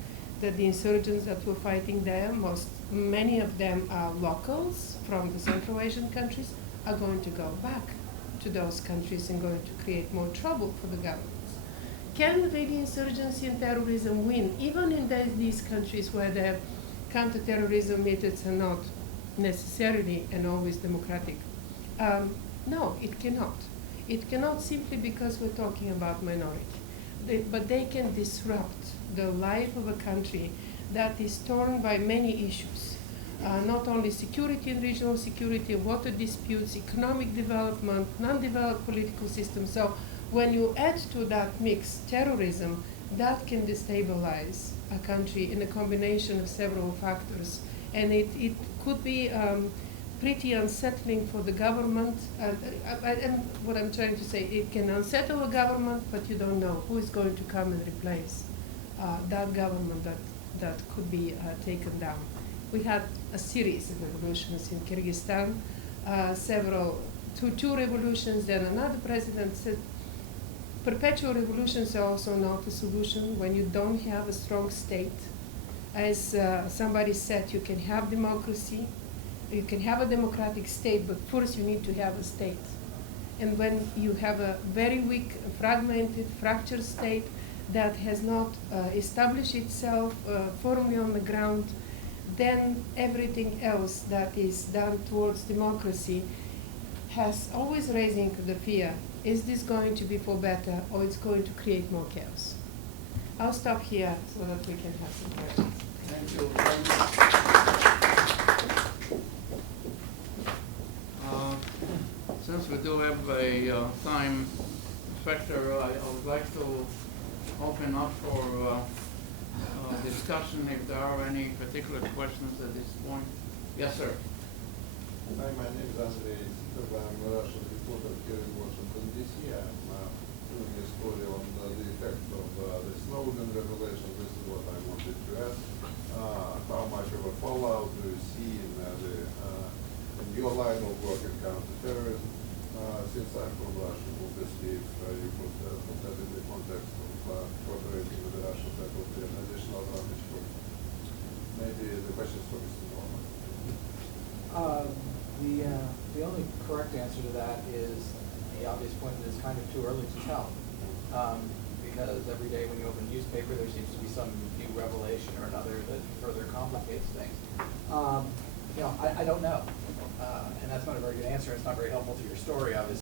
that the insurgents that were fighting there, many of them are locals from the Central Asian countries, are going to go back to those countries and going to create more trouble for the governments. Can really insurgency and terrorism win, even in these countries where the counterterrorism methods are not necessarily and always democratic? No, it cannot. It cannot, simply because we're talking about minority. But they can disrupt the life of a country that is torn by many issues. Not only security and regional security, water disputes, economic development, non-developed political systems. So when you add to that mix terrorism, that can destabilize a country in a combination of several factors. And it could be pretty unsettling for the government. And what I'm trying to say, it can unsettle a government, but you don't know who is going to come and replace that government that could be taken down. We had a series of revolutions in Kyrgyzstan, two revolutions, then another president said, perpetual revolutions are also not a solution when you don't have a strong state. As somebody said, you can have democracy, you can have a democratic state, but first you need to have a state. And when you have a very weak, fragmented, fractured state that has not established itself firmly on the ground, then everything else that is done towards democracy has always raising the fear, is this going to be for better or it's going to create more chaos? I'll stop here so that we can have some questions. Thank you very much. Since we do have a time factor, I would like to open up for discussion if there are any particular questions at this point. Yes, sir. Hi, my name is Andrei. I'm a Russian reporter here in Washington, D.C. I'm doing a story on the effect of the Snowden revelation. This is what I wanted to ask. How much of a fallout do you see in your line of work in counterterrorism? Since I'm from Russia, obviously, if you could put that in the context of cooperating with the Russians, that would be an additional advantage for you. Maybe the question is for Mr. Norman. The only correct answer to that is the obvious point that it's kind of too early to tell. Because every day when you open a newspaper, there seems to be some new revelation or another that further complicates things. I don't know. And that's not a very good answer. It's not very helpful to your story, obviously.